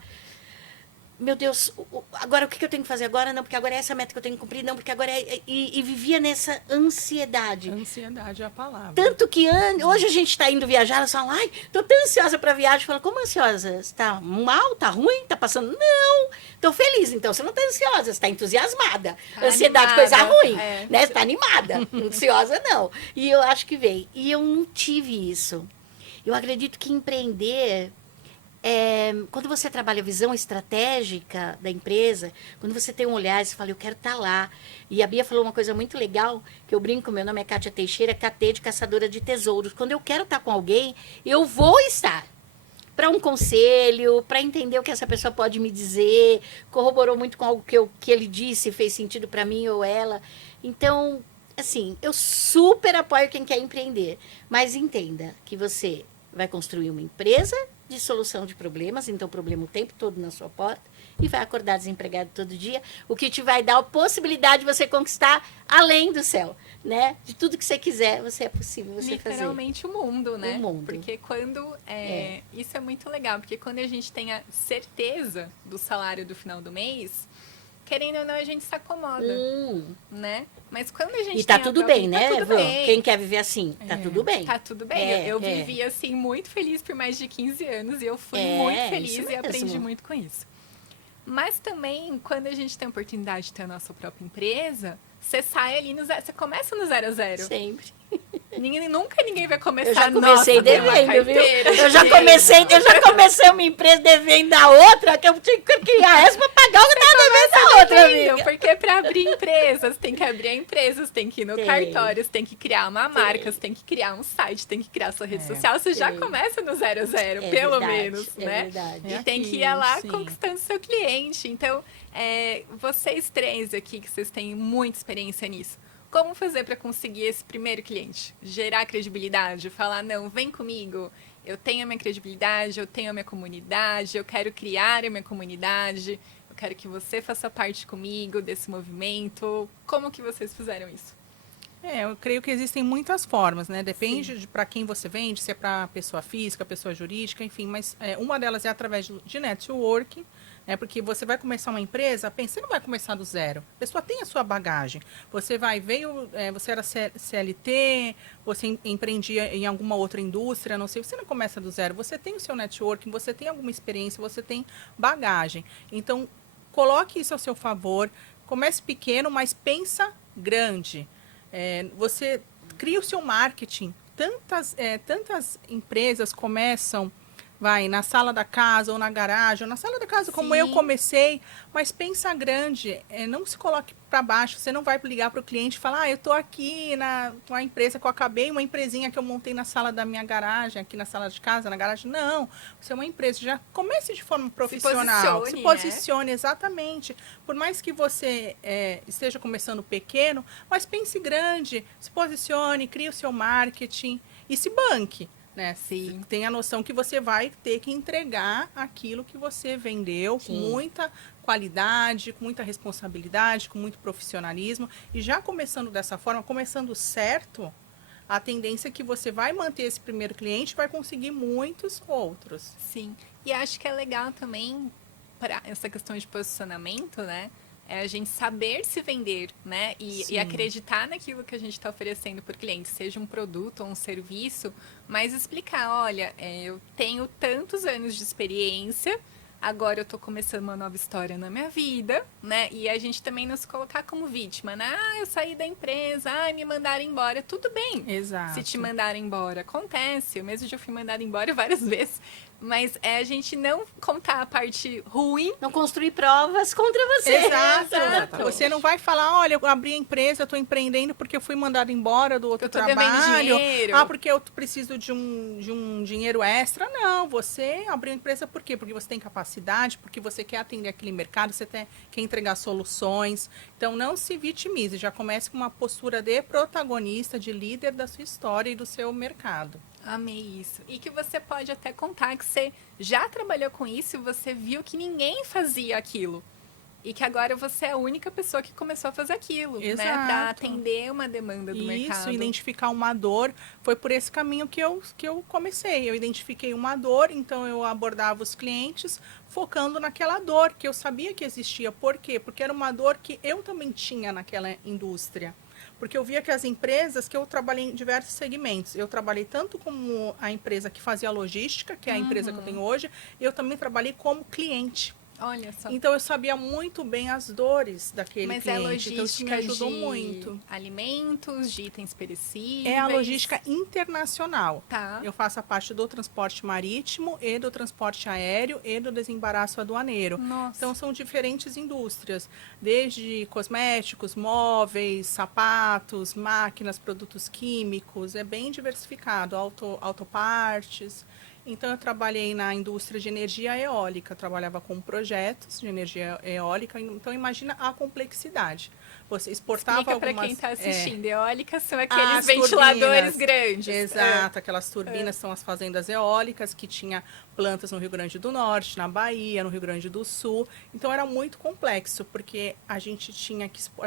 Meu Deus, agora o que eu tenho que fazer agora? Não, porque agora é essa meta que eu tenho que cumprir. Não, porque agora é... E vivia nessa ansiedade. Ansiedade é a palavra. Tanto que hoje a gente está indo viajar, elas falam, ai, tô tão ansiosa para viagem. Fala, como ansiosa? Você tá mal? Tá ruim? Tá passando? Não, tô feliz. Então, você não tá ansiosa, você tá entusiasmada. Tá Ansiedade, animada, coisa ruim, é. né? Você tá animada. Ansiosa, não. E eu acho que veio. E eu não tive isso. Eu acredito que empreender... quando você trabalha a visão estratégica da empresa, quando você tem um olhar, você fala, eu quero estar lá. E a Bia falou uma coisa muito legal, que eu brinco, meu nome é Kátia Teixeira, KT de Caçadora de Tesouros. Quando eu quero estar com alguém, eu vou estar. Para um conselho, para entender o que essa pessoa pode me dizer, corroborou muito com algo que ele disse, fez sentido para mim ou ela. Então, assim, eu super apoio quem quer empreender, mas entenda que você vai construir uma empresa de solução de problemas, então o problema o tempo todo na sua porta, e vai acordar desempregado todo dia, o que te vai dar a possibilidade de você conquistar além do céu, né? De tudo que você quiser, é possível você fazer. Literalmente o mundo, né? O mundo. Porque quando... Isso é muito legal, porque quando a gente tem a certeza do salário do final do mês, querendo ou não, a gente se acomoda, né? Mas quando a gente E tá tem a tudo própria- bem, né, tá tudo Van? bem. Quem quer viver assim, tá tudo bem. Tá tudo bem. Eu vivi, assim, muito feliz por mais de 15 anos. E eu fui muito isso feliz e mesmo. aprendi muito com isso. Mas também, quando a gente tem a oportunidade de ter a nossa própria empresa, você sai ali no zero. Você começa no 0 a 0. Sempre. Nunca ninguém vai começar. Eu já comecei "Nossa, tem uma devendo, viu? carteira Eu já cheia". comecei uma empresa devendo da outra, que eu tinha que criar essa pra pagar o que eu tava devendo da outra, Entendeu? amiga. Porque para abrir empresas, tem que abrir a empresa, você tem que ir no Tem. cartório, você tem que criar uma marca, você tem que criar um site, tem que criar sua rede social. Você já Tem. começa no 0 a 0, É pelo verdade, menos, é né? verdade. E É tem que ir aquilo, lá sim. conquistando seu cliente. Então, vocês três aqui, que vocês têm muita experiência nisso, como fazer para conseguir esse primeiro cliente? Gerar credibilidade, falar, não, vem comigo, eu tenho a minha credibilidade, eu tenho a minha comunidade, eu quero criar a minha comunidade, eu quero que você faça parte comigo desse movimento. Como que vocês fizeram isso? Eu creio que existem muitas formas, né? Depende de para quem você vende, se é para pessoa física, pessoa jurídica, enfim. Mas uma delas é através de networking, né? Porque você vai começar uma empresa, você não vai começar do zero. A pessoa tem a sua bagagem. Você você era CLT, você empreendia em alguma outra indústria, não sei. Você não começa do zero. Você tem o seu networking, você tem alguma experiência, você tem bagagem. Então, coloque isso ao seu favor. Comece pequeno, mas pensa grande. Você cria o seu marketing. Tantas empresas começam, na sala da casa ou na garagem, ou na sala da casa, como eu comecei, mas pensa grande, não se coloque para baixo, você não vai ligar para o cliente e falar, eu estou aqui na empresa que eu acabei, uma empresinha que eu montei na sala da minha garagem, aqui na sala de casa, na garagem. Não, você é uma empresa, já comece de forma profissional, se posicione, exatamente. Por mais que você esteja começando pequeno, mas pense grande, se posicione, crie o seu marketing e se banque. Né? Sim. Tem a noção que você vai ter que entregar aquilo que você vendeu com muita qualidade, com muita responsabilidade, com muito profissionalismo. E já começando dessa forma, começando certo, a tendência é que você vai manter esse primeiro cliente e vai conseguir muitos outros. Sim. E acho que é legal também, para essa questão de posicionamento, né? É a gente saber se vender, né? E acreditar naquilo que a gente está oferecendo para o cliente, seja um produto ou um serviço, mas explicar, olha, eu tenho tantos anos de experiência, agora eu estou começando uma nova história na minha vida, né? E a gente também não se colocar como vítima, né? Eu saí da empresa, me mandaram embora. Tudo bem. Exato. Se te mandaram embora, acontece. Eu mesmo já fui mandada embora várias vezes. Mas a gente não contar a parte ruim. Não construir provas contra você. Exato. Você não vai falar, olha, eu abri a empresa, eu estou empreendendo porque eu fui mandada embora do outro trabalho. Porque eu preciso de um dinheiro extra. Não, você abriu a empresa por quê? Porque você tem capacidade, porque você quer atender aquele mercado, você quer entregar soluções. Então, não se vitimize. Já comece com uma postura de protagonista, de líder da sua história e do seu mercado. Amei isso. E que você pode até contar que você já trabalhou com isso e você viu que ninguém fazia aquilo. E que agora você é a única pessoa que começou a fazer aquilo, né? Para atender uma demanda do mercado. Isso, identificar uma dor. Foi por esse caminho que eu comecei. Eu identifiquei uma dor, então eu abordava os clientes focando naquela dor que eu sabia que existia. Por quê? Porque era uma dor que eu também tinha naquela indústria. Porque eu via que as empresas, que eu trabalhei em diversos segmentos, eu trabalhei tanto como a empresa que fazia logística, que é a empresa que eu tenho hoje, eu também trabalhei como cliente. Olha só. Então eu sabia muito bem as dores daquele cliente. Mas é logística, então isso me ajudou muito. Alimentos, de itens perecíveis. É a logística internacional. Tá. Eu faço a parte do transporte marítimo e do transporte aéreo e do desembaraço aduaneiro. Nossa. Então são diferentes indústrias, desde cosméticos, móveis, sapatos, máquinas, produtos químicos, é bem diversificado, autopartes. Então, eu trabalhei na indústria de energia eólica, trabalhava com projetos de energia eólica. Então, imagina a complexidade. Você exportava Explica algumas... para quem está assistindo, eólicas são aqueles ventiladores grandes. Exato, aquelas turbinas são as fazendas eólicas que tinha plantas no Rio Grande do Norte, na Bahia, no Rio Grande do Sul. Então, era muito complexo, porque a gente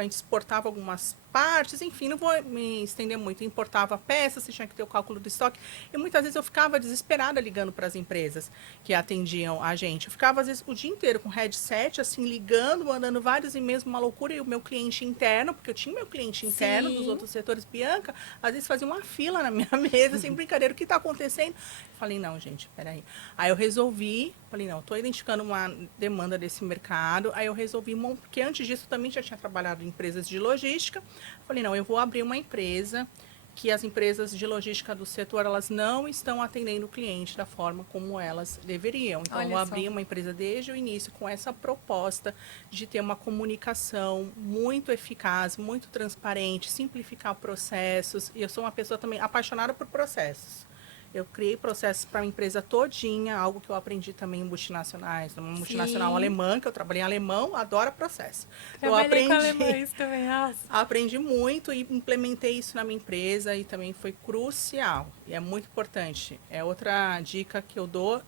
exportava algumas partes, enfim, não vou me estender muito. Importava peças, você tinha que ter o cálculo do estoque. E muitas vezes eu ficava desesperada ligando para as empresas que atendiam a gente. Eu ficava, às vezes, o dia inteiro com headset, assim, ligando, mandando vários e-mails, uma loucura. E o meu cliente interno, porque eu tinha meu cliente interno dos outros setores, Bianca, às vezes fazia uma fila na minha mesa, sem brincadeira, o que está acontecendo? Eu falei, não, gente, peraí. Aí eu resolvi, falei, não, estou identificando uma demanda desse mercado. Aí eu resolvi, porque antes disso eu também já tinha trabalhado em empresas de logística. Falei, não, eu vou abrir uma empresa que as empresas de logística do setor, elas não estão atendendo o cliente da forma como elas deveriam. Então, eu abri uma empresa desde o início com essa proposta de ter uma comunicação muito eficaz, muito transparente, simplificar processos. E eu sou uma pessoa também apaixonada por processos. Eu criei processos para a empresa todinha, algo que eu aprendi também em multinacionais. Numa multinacional alemã, que eu trabalhei em alemão, adoro processo. Eu aprendi com alemães também, aprendi muito e implementei isso na minha empresa e também foi crucial. E é muito importante. É outra dica que eu dou,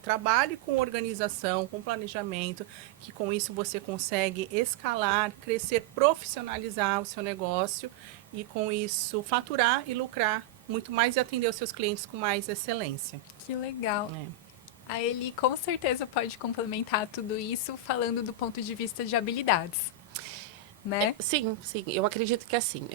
trabalhe com organização, com planejamento, que com isso você consegue escalar, crescer, profissionalizar o seu negócio e com isso faturar e lucrar muito mais e atender os seus clientes com mais excelência. Que legal. A Eli com certeza pode complementar tudo isso falando do ponto de vista de habilidades, né? Sim. Eu acredito que é assim.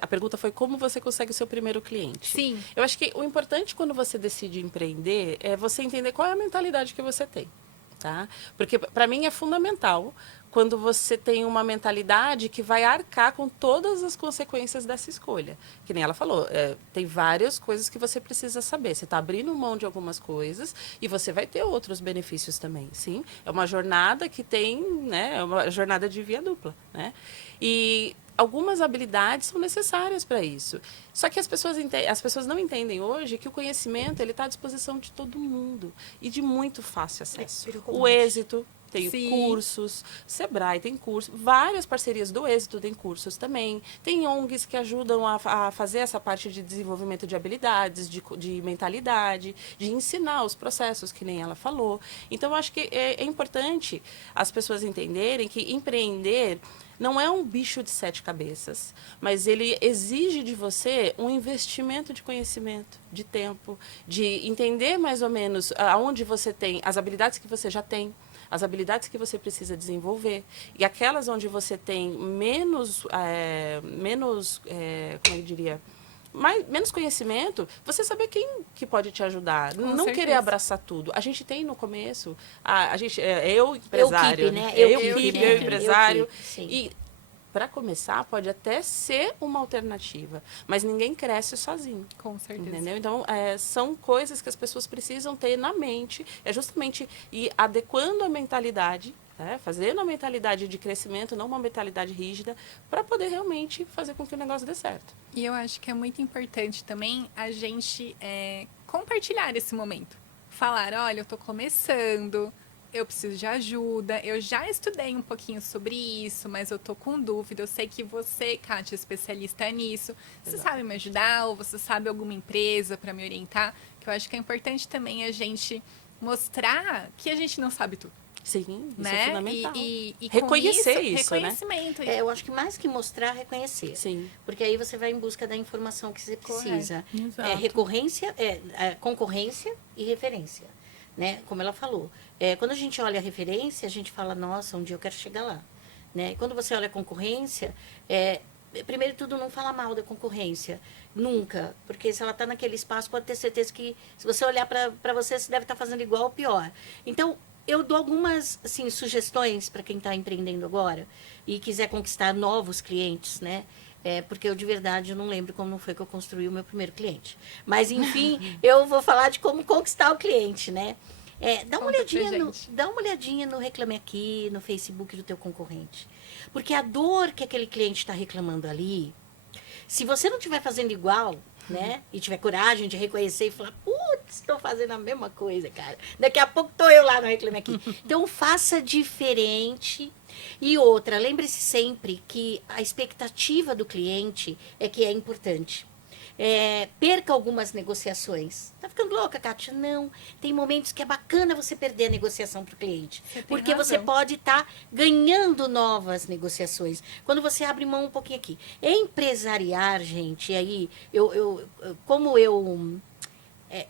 A pergunta foi como você consegue o seu primeiro cliente. Sim. Eu acho que o importante quando você decide empreender é você entender qual é a mentalidade que você tem. tá? Porque para mim é fundamental quando você tem uma mentalidade que vai arcar com todas as consequências dessa escolha. Que nem ela falou, tem várias coisas que você precisa saber. Você está abrindo mão de algumas coisas e você vai ter outros benefícios também, sim. É uma jornada que tem, né, é uma jornada de via dupla, né? E algumas habilidades são necessárias para isso. Só que as pessoas não entendem hoje que o conhecimento ele está à disposição de todo mundo e de muito fácil acesso. O êxito tem Sim. cursos, Sebrae tem curso, várias parcerias do êxito tem cursos também. Tem ONGs que ajudam a fazer essa parte de desenvolvimento de habilidades, de mentalidade, de ensinar os processos, que nem ela falou. Então, eu acho que é importante as pessoas entenderem que empreender não é um bicho de 7 cabeças, mas ele exige de você um investimento de conhecimento, de tempo, de entender mais ou menos aonde você tem as habilidades que você já tem, as habilidades que você precisa desenvolver. E aquelas onde você tem como eu diria, menos conhecimento, você saber quem que pode te ajudar. Com não certeza. querer abraçar tudo. A gente tem no começo, eu empresário, né? eu né? empresário. Sim. E para começar, pode até ser uma alternativa, mas ninguém cresce sozinho. Com certeza. Entendeu? Então, são coisas que as pessoas precisam ter na mente, é justamente ir adequando a mentalidade, fazendo a mentalidade de crescimento, não uma mentalidade rígida, para poder realmente fazer com que o negócio dê certo. E eu acho que é muito importante também a gente compartilhar esse momento. Falar, olha, eu estou começando, eu preciso de ajuda, eu já estudei um pouquinho sobre isso, mas eu tô com dúvida, eu sei que você, Kátia, é especialista nisso, você sabe me ajudar ou você sabe alguma empresa para me orientar? Que eu acho que é importante também a gente mostrar que a gente não sabe tudo. Sim, isso né? é fundamental. E com Reconhecer isso, né? reconhecimento. Eu acho que mais que mostrar, reconhecer. Sim. Porque aí você vai em busca da informação que você precisa. Exato. Concorrência e referência. Né? Como ela falou. Quando a gente olha a referência, a gente fala, nossa, um dia eu quero chegar lá. Né? E quando você olha a concorrência, primeiro de tudo, não fala mal da concorrência. Nunca. Porque se ela está naquele espaço, pode ter certeza que se você olhar para você, você deve estar fazendo igual ou pior. Então, eu dou algumas assim, sugestões para quem está empreendendo agora e quiser conquistar novos clientes, né? Porque eu, de verdade, não lembro como foi que eu construí o meu primeiro cliente. Mas, enfim, eu vou falar de como conquistar o cliente, né? Dá uma olhadinha no Reclame Aqui, no Facebook do teu concorrente. Porque a dor que aquele cliente está reclamando ali, se você não estiver fazendo igual, né? E tiver coragem de reconhecer e falar, putz, estou fazendo a mesma coisa, cara. Daqui a pouco estou eu lá no Reclame Aqui. Então, faça diferente. E outra, lembre-se sempre que a expectativa do cliente é que é importante. Perca algumas negociações. Tá ficando louca, Kátia? Não. Tem momentos que é bacana você perder a negociação para o cliente. Porque você pode estar ganhando novas negociações. Quando você abre mão um pouquinho aqui. Empresariar, gente, e aí, como eu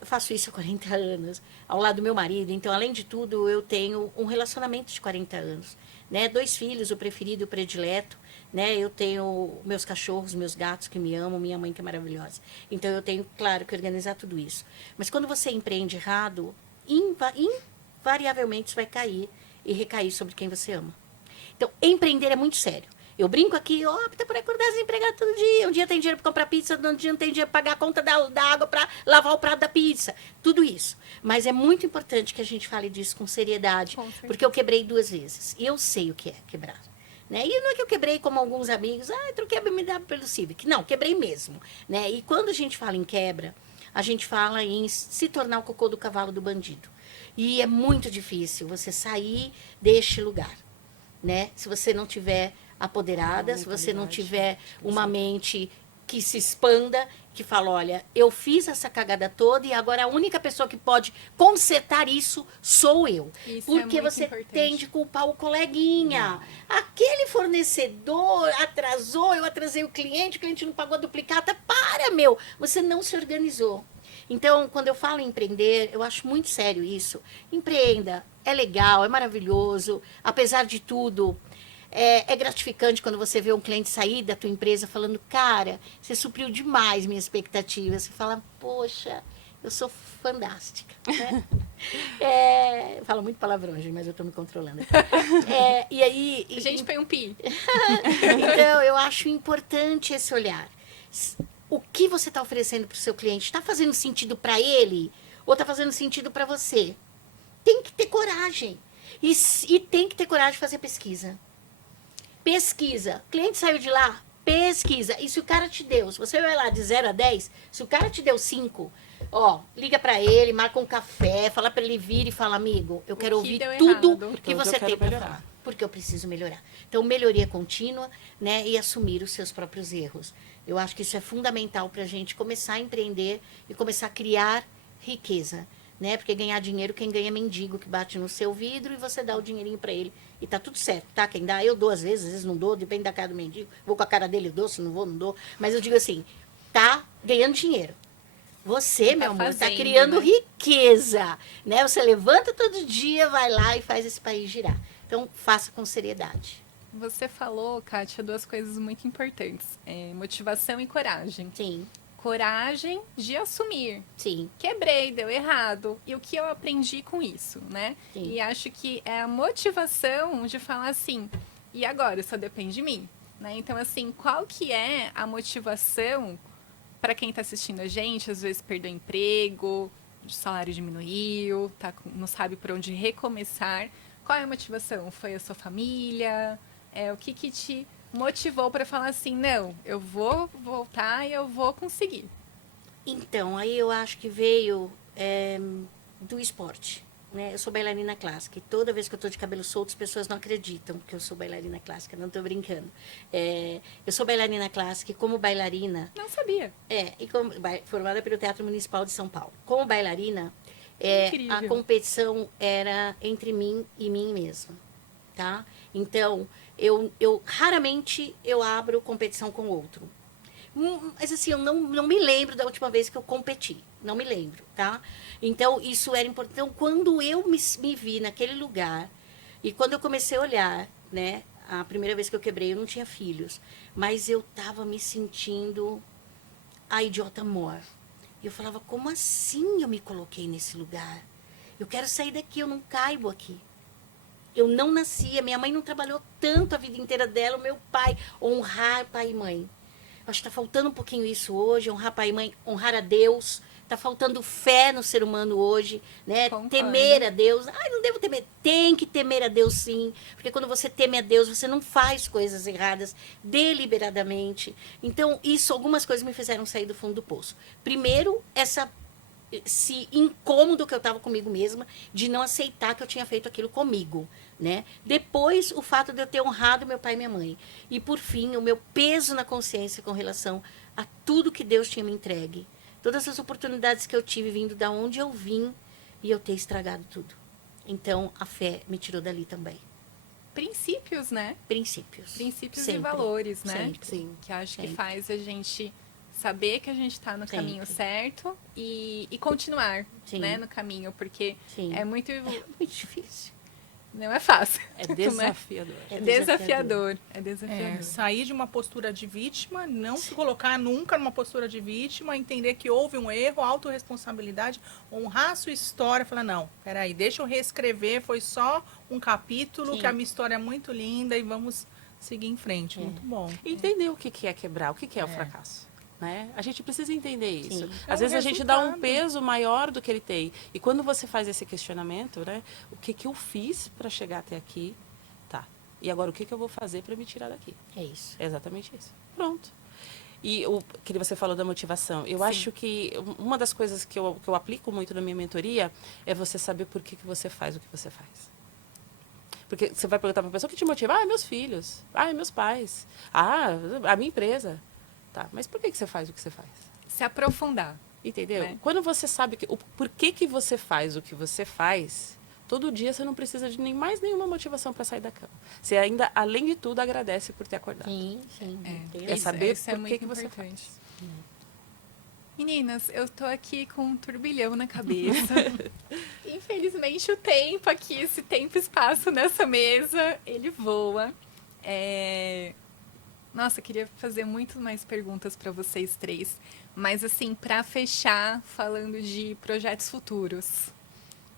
faço isso há 40 anos, ao lado do meu marido, então, além de tudo, eu tenho um relacionamento de 40 anos. Né? 2 filhos, o preferido e o predileto. Né? Eu tenho meus cachorros, meus gatos que me amam, minha mãe que é maravilhosa. Então, eu tenho, claro, que organizar tudo isso. Mas quando você empreende errado, invariavelmente isso vai cair e recair sobre quem você ama. Então, empreender é muito sério. Eu brinco aqui, opta por acordar desempregado todo dia. Um dia tem dinheiro para comprar pizza, um dia não tem dinheiro para pagar a conta da água para lavar o prato da pizza. Tudo isso. Mas é muito importante que a gente fale disso com seriedade. Porque eu quebrei 2 vezes. E eu sei o que é quebrar. Né? E não é que eu quebrei como alguns amigos, troquei a BMW pelo Civic. Não, quebrei mesmo. Né? E quando a gente fala em quebra, a gente fala em se tornar o cocô do cavalo do bandido. E é muito difícil você sair deste lugar. Né? Se você não tiver apoderada, se você não tiver uma mente que se expanda, que fala, olha, eu fiz essa cagada toda e agora a única pessoa que pode consertar isso sou eu. Isso porque você tem de culpar o coleguinha. Aquele fornecedor atrasou, eu atrasei o cliente não pagou a duplicata. Para, meu! Você não se organizou. Então, quando eu falo em empreender, eu acho muito sério isso. Empreenda, é legal, é maravilhoso, apesar de tudo. É gratificante quando você vê um cliente sair da tua empresa falando, cara, você supriu demais minha expectativa. Você fala, poxa, Eu sou fantástica, né? Falo muito palavrão, gente, mas eu estou me controlando. E aí... A gente põe um pi. Então, eu acho importante esse olhar. O que você está oferecendo para o seu cliente? Está fazendo sentido para ele ou está fazendo sentido para você? Tem que ter coragem. E tem que ter coragem de fazer pesquisa. Pesquisa. O cliente saiu de lá, pesquisa. E se o cara te deu, se você vai lá de 0 a 10, se o cara te deu 5, ó, liga para ele, marca um café, fala para ele vir e fala, amigo, eu quero ouvir tudo que você tem para falar. Porque eu preciso melhorar. Então, melhoria contínua, né? E assumir os seus próprios erros. Eu acho que isso é fundamental para a gente começar a empreender e começar a criar riqueza. Né? Porque ganhar dinheiro, quem ganha é mendigo, que bate no seu vidro e você dá o dinheirinho para ele. E tá tudo certo, tá? Quem dá, eu dou às vezes não dou, depende da cara do mendigo. Vou com a cara dele, eu dou, se não vou, não dou. Mas eu digo assim, tá ganhando dinheiro. Você, meu amor, tá criando riqueza, né? Você levanta todo dia, vai lá e faz esse país girar. Então, faça com seriedade. Você falou, Kátia, duas coisas muito importantes. Motivação e coragem. Sim. Coragem de assumir. Sim. Quebrei, deu errado. E o que eu aprendi com isso, né? Sim. E acho que é a motivação de falar assim, e agora? Só depende de mim. Né? Então, assim, qual que é a motivação para quem está assistindo a gente? Às vezes perdeu emprego, o salário diminuiu, não sabe por onde recomeçar. Qual é a motivação? Foi a sua família? O que te motivou para falar assim, não, eu vou voltar e eu vou conseguir? Então, aí eu acho que veio do esporte. Né? Eu sou bailarina clássica e toda vez que eu estou de cabelo solto, as pessoas não acreditam que eu sou bailarina clássica, não estou brincando. Eu sou bailarina clássica e como bailarina... Não sabia. Formada pelo Teatro Municipal de São Paulo. Como bailarina, a competição era entre mim e mim mesma. Tá? Então, eu raramente eu abro competição com outro. Mas assim, eu não me lembro da última vez que eu competi. Não me lembro, tá? Então, isso era importante. Então, quando eu me vi naquele lugar, e quando eu comecei a olhar, né? A primeira vez que eu quebrei, eu não tinha filhos. Mas eu tava me sentindo a idiota mor. E eu falava, como assim eu me coloquei nesse lugar? Eu quero sair daqui, eu não caibo aqui. Eu não nasci, a minha mãe não trabalhou tanto a vida inteira dela, o meu pai, honrar pai e mãe. Acho que está faltando um pouquinho isso hoje, honrar pai e mãe, honrar a Deus. Está faltando fé no ser humano hoje, né? Concordo. Temer a Deus. Não devo temer. Tem que temer a Deus, sim. Porque quando você teme a Deus, você não faz coisas erradas deliberadamente. Então, algumas coisas me fizeram sair do fundo do poço. Primeiro, esse incômodo que eu estava comigo mesma, de não aceitar que eu tinha feito aquilo comigo, né? Depois, o fato de eu ter honrado meu pai e minha mãe. E, por fim, o meu peso na consciência com relação a tudo que Deus tinha me entregue. Todas as oportunidades que eu tive vindo da onde eu vim e eu ter estragado tudo. Então, a fé me tirou dali também. Princípios, né? Princípios Sempre. E valores, né? Sempre. Sim. Que acho que faz a gente saber que a gente está no caminho certo e continuar, né, no caminho, porque é muito difícil. Não é fácil. É desafiador. É desafiador. Sair de uma postura de vítima, não se colocar nunca numa postura de vítima, entender que houve um erro, autorresponsabilidade, honrar a sua história, falar, não, peraí, deixa eu reescrever, foi só um capítulo, que a minha história é muito linda e vamos seguir em frente. Muito bom. Entender o que é quebrar, o que é o fracasso. Né? A gente precisa entender isso. Sim. Às vezes a gente dá um peso maior do que ele tem. E quando você faz esse questionamento, né? O que eu fiz para chegar até aqui? Tá. E agora o que eu vou fazer para me tirar daqui? É isso. É exatamente isso. Pronto. E o que você falou da motivação. Eu acho que uma das coisas que eu aplico muito na minha mentoria é você saber por que você faz o que você faz. Porque você vai perguntar para a pessoa o que te motiva? Meus filhos. Meus pais. A minha empresa. Tá, mas por que você faz o que você faz? Se aprofundar. Entendeu? Né? Quando você sabe por que você faz o que você faz, todo dia você não precisa de mais nenhuma motivação para sair da cama. Você ainda, além de tudo, agradece por ter acordado. Sim. É saber isso por é muito que você importante. faz. Meninas, eu tô aqui com um turbilhão na cabeça. Infelizmente, o tempo aqui, esse tempo e espaço nessa mesa, ele voa. Nossa, queria fazer muito mais perguntas para vocês três, Mas assim, para fechar, falando de projetos futuros,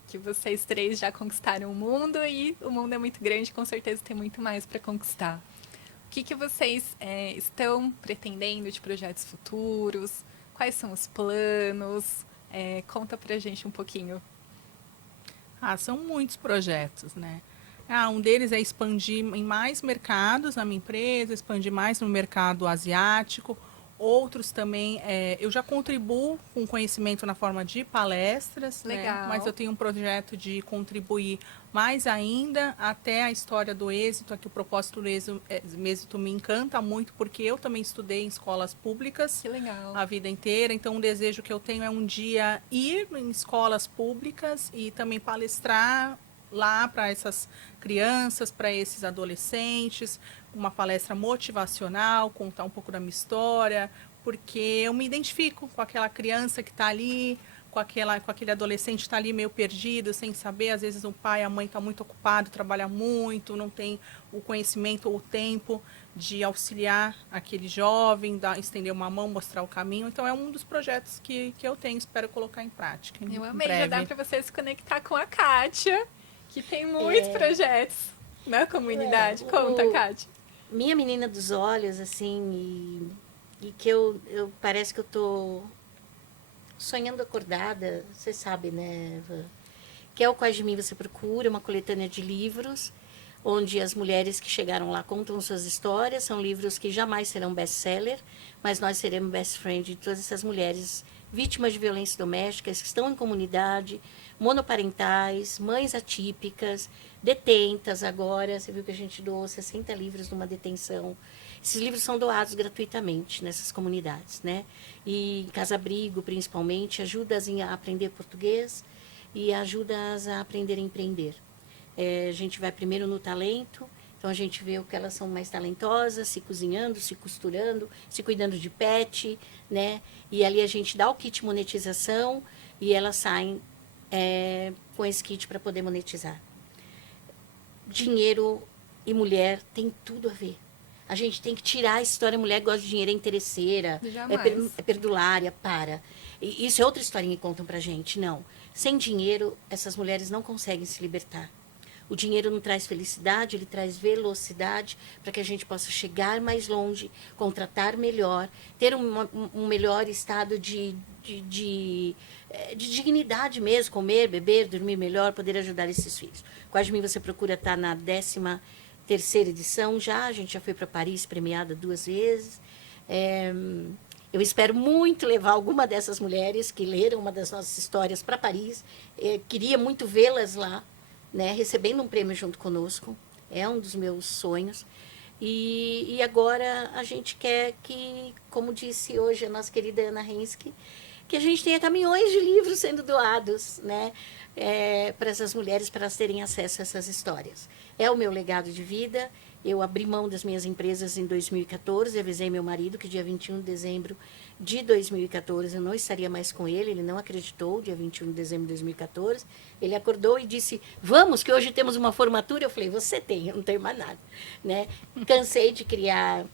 que vocês três já conquistaram o mundo e o mundo é muito grande, com certeza tem muito mais para conquistar. O que vocês estão pretendendo de projetos futuros? Quais são os planos? Conta pra gente um pouquinho. São muitos projetos, né? Um deles é expandir em mais mercados na minha empresa, expandir mais no mercado asiático. Outros também, eu já contribuo com conhecimento na forma de palestras, Legal. né? Mas eu tenho um projeto de contribuir mais ainda até a história do êxito, aqui o propósito do êxito me encanta muito, porque eu também estudei em escolas públicas Que legal. a vida inteira, então um desejo que eu tenho é um dia ir em escolas públicas e também palestrar lá para essas crianças, para esses adolescentes, uma palestra motivacional, contar um pouco da minha história, porque eu me identifico com aquela criança que está ali, com aquele adolescente que está ali meio perdido, sem saber, às vezes o pai, a mãe está muito ocupado, trabalha muito, não tem o conhecimento ou o tempo de auxiliar aquele jovem, estender uma mão, mostrar o caminho. Então é um dos projetos que eu tenho, espero colocar em prática. Eu em amei, breve. já dá para você se conectar com a Kátia, que tem muitos projetos na comunidade. Conta, Kátia. Minha menina dos olhos, assim, e que eu parece que eu tô sonhando acordada, você sabe, né, Eva? Que é o Quais de Mim Você Procura, uma coletânea de livros, onde as mulheres que chegaram lá contam suas histórias. São livros que jamais serão best-seller, mas nós seremos best friend de todas essas mulheres vítimas de violência doméstica, que estão em comunidade, monoparentais, mães atípicas, detentas agora. Você viu que a gente doou 60 livros numa detenção. Esses livros são doados gratuitamente nessas comunidades, né? E em Casa-Abrigo, principalmente, ajuda-as a aprender português e ajuda-as a aprender a empreender. A gente vai primeiro no talento, então a gente vê o que elas são mais talentosas, se cozinhando, se costurando, se cuidando de pet, né? E ali a gente dá o kit monetização e elas saem com esse kit para poder monetizar. Dinheiro e mulher tem tudo a ver. A gente tem que tirar a história, mulher gosta de dinheiro, é interesseira, é perdulária, para. E isso é outra historinha que contam pra gente, não. Sem dinheiro, essas mulheres não conseguem se libertar. O dinheiro não traz felicidade, ele traz velocidade para que a gente possa chegar mais longe, contratar melhor, ter um melhor estado de dignidade mesmo, comer, beber, dormir melhor, poder ajudar esses filhos. Quais de Mim Você Procura está na 13ª edição já, a gente já foi para Paris premiada 2 vezes. Eu espero muito levar alguma dessas mulheres que leram uma das nossas histórias para Paris. Queria muito vê-las lá, né, recebendo um prêmio junto conosco. É um dos meus sonhos. E agora a gente quer que, como disse hoje a nossa querida Ana Hensky, que a gente tenha caminhões de livros sendo doados, né, para essas mulheres, para elas terem acesso a essas histórias. É o meu legado de vida. Eu abri mão das minhas empresas em 2014, avisei meu marido que dia 21 de dezembro de 2014 eu não estaria mais com ele, ele não acreditou, dia 21 de dezembro de 2014. Ele acordou e disse, vamos, que hoje temos uma formatura. Eu falei, você tem, eu não tenho mais nada, né? Cansei de criar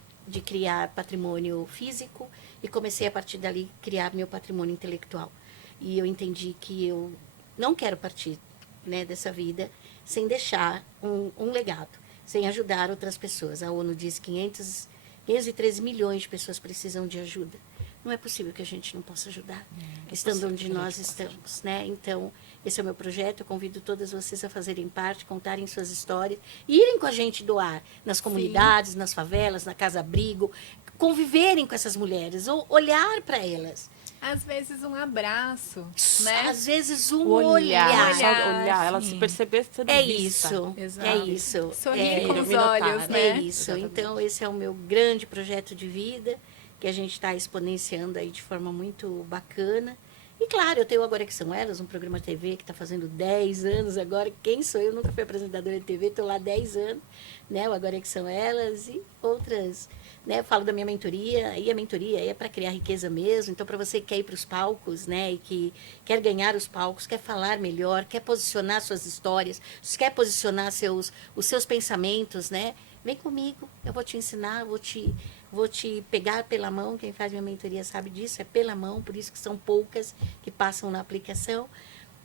patrimônio físico e comecei a partir dali criar meu patrimônio intelectual. E eu entendi que eu não quero partir, né, dessa vida sem deixar um legado, sem ajudar outras pessoas. A ONU diz que 513 milhões de pessoas precisam de ajuda. Não é possível que a gente não possa ajudar, estando onde nós estamos, né? Então, esse é o meu projeto. Eu convido todas vocês a fazerem parte, contarem suas histórias, irem com a gente doar nas comunidades, sim, nas favelas, na Casa-Abrigo, conviverem com essas mulheres, ou olhar para elas. Às vezes um abraço, né? Às vezes um olhar. olhar. Ela se perceber sendo É vista. isso, Exato. é isso. Sorrir com os notar, olhos, né? É né? isso. Exatamente. Então, esse é o meu grande projeto de vida, que a gente está exponenciando aí de forma muito bacana. E, claro, eu tenho o Agora Que São Elas, um programa de TV que está fazendo 10 anos agora. Quem sou eu? Nunca fui apresentadora de TV, estou lá há 10 anos, né? O Agora Que São Elas e outras, né? Eu falo da minha mentoria, e a mentoria é para criar riqueza mesmo. Então, para você que quer ir para os palcos, né? E que quer ganhar os palcos, quer falar melhor, quer posicionar suas histórias, quer posicionar os seus pensamentos, né? Vem comigo, eu vou te ensinar, vou te vou te pegar pela mão, quem faz minha mentoria sabe disso, é pela mão, por isso que são poucas que passam na aplicação.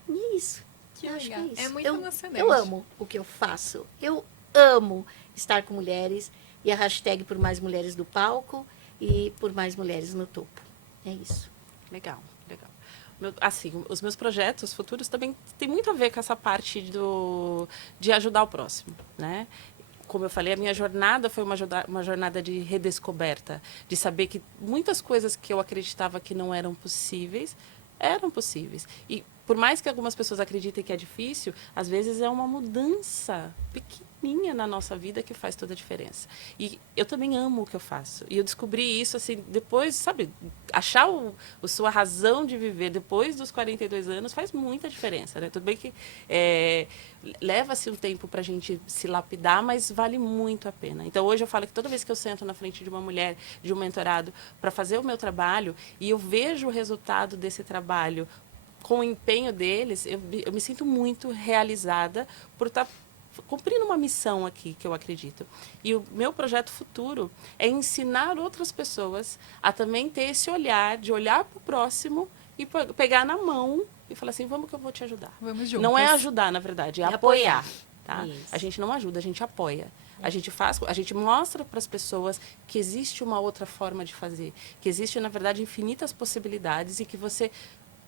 E é isso. Que Eu acho que legal. é isso. É muito emocionante. Eu amo o que eu faço. Eu amo estar com mulheres e a hashtag por mais mulheres do palco e por mais mulheres no topo. É isso. Legal, legal. Assim, os meus projetos futuros também têm muito a ver com essa parte de ajudar o próximo, né? Como eu falei, a minha jornada foi uma jornada de redescoberta, de saber que muitas coisas que eu acreditava que não eram possíveis, eram possíveis. E por mais que algumas pessoas acreditem que é difícil, às vezes é uma mudança pequenininha na nossa vida que faz toda a diferença. E eu também amo o que eu faço. E eu descobri isso, assim, depois, sabe, achar a sua razão de viver depois dos 42 anos faz muita diferença, né? Tudo bem que leva-se um tempo para a gente se lapidar, mas vale muito a pena. Então, hoje eu falo que toda vez que eu sento na frente de uma mulher, de um mentorado, para fazer o meu trabalho, e eu vejo o resultado desse trabalho com o empenho deles, eu me sinto muito realizada por estar cumprindo uma missão aqui, que eu acredito. E o meu projeto futuro é ensinar outras pessoas a também ter esse olhar, de olhar para o próximo e pegar na mão e falar assim, vamos que eu vou te ajudar. Vamos juntas. Não é ajudar, na verdade, é É apoiar. apoiar. Tá? Isso. A gente não ajuda, a gente apoia. A gente mostra para as pessoas que existe uma outra forma de fazer, que existe, na verdade, infinitas possibilidades e que você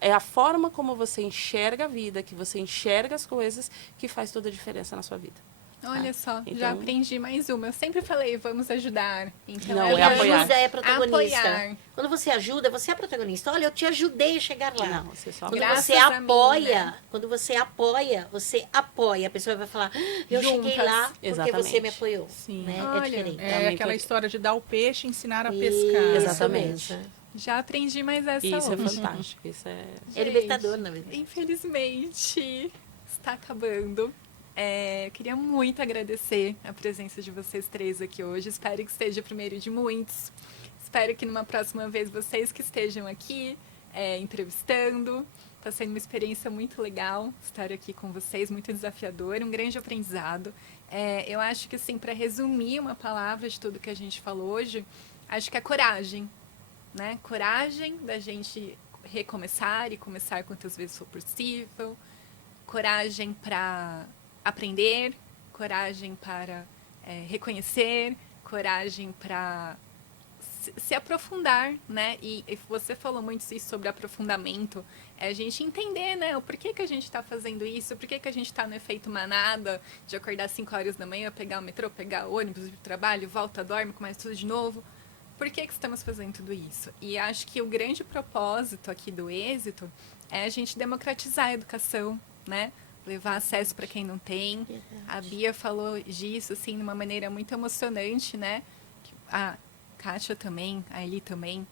é a forma como você enxerga a vida, que você enxerga as coisas, que faz toda a diferença na sua vida. Olha só, já Então- aprendi mais uma. Eu sempre falei, vamos ajudar. Então, Não, eu é já apoiar. Ajuda é protagonista. Apoiar. Quando você ajuda, você é protagonista. Olha, eu te ajudei a chegar lá. Não, você só Quando Graças você a mim, apoia, né? quando você apoia, a pessoa vai falar, eu cheguei Juntas. lá porque Exatamente. você me apoiou. Sim. Né? Olha, É diferente. É Também aquela foi- história de dar o peixe e ensinar a Isso pescar. Exatamente. mesmo. Já aprendi mais essa Isso é hoje. fantástico. Isso é... É libertador, na verdade. Infelizmente, está acabando. Eu queria muito agradecer a presença de vocês três aqui hoje. Espero que seja o primeiro de muitos. Espero que numa próxima vez vocês que estejam aqui entrevistando. Está sendo uma experiência muito legal estar aqui com vocês, muito desafiador, um grande aprendizado. Eu acho que, assim, para resumir uma palavra de tudo que a gente falou hoje, acho que é coragem, né? Coragem da gente recomeçar e começar quantas vezes for possível. Coragem para aprender, coragem para reconhecer, coragem para se aprofundar, né? E você falou muito isso sobre aprofundamento, a gente entender, né? O porquê que a gente está fazendo isso, por que a gente está no efeito manada, de acordar às 5 horas da manhã, pegar o metrô, pegar o ônibus, ir pro trabalho, volta, dorme, começa tudo de novo. Por que estamos fazendo tudo isso? E acho que o grande propósito aqui do êxito é a gente democratizar a educação, né? Levar acesso para quem não tem. Verdade. A Bia falou disso, assim, de uma maneira muito emocionante, né? A Kátia também, a Eli também,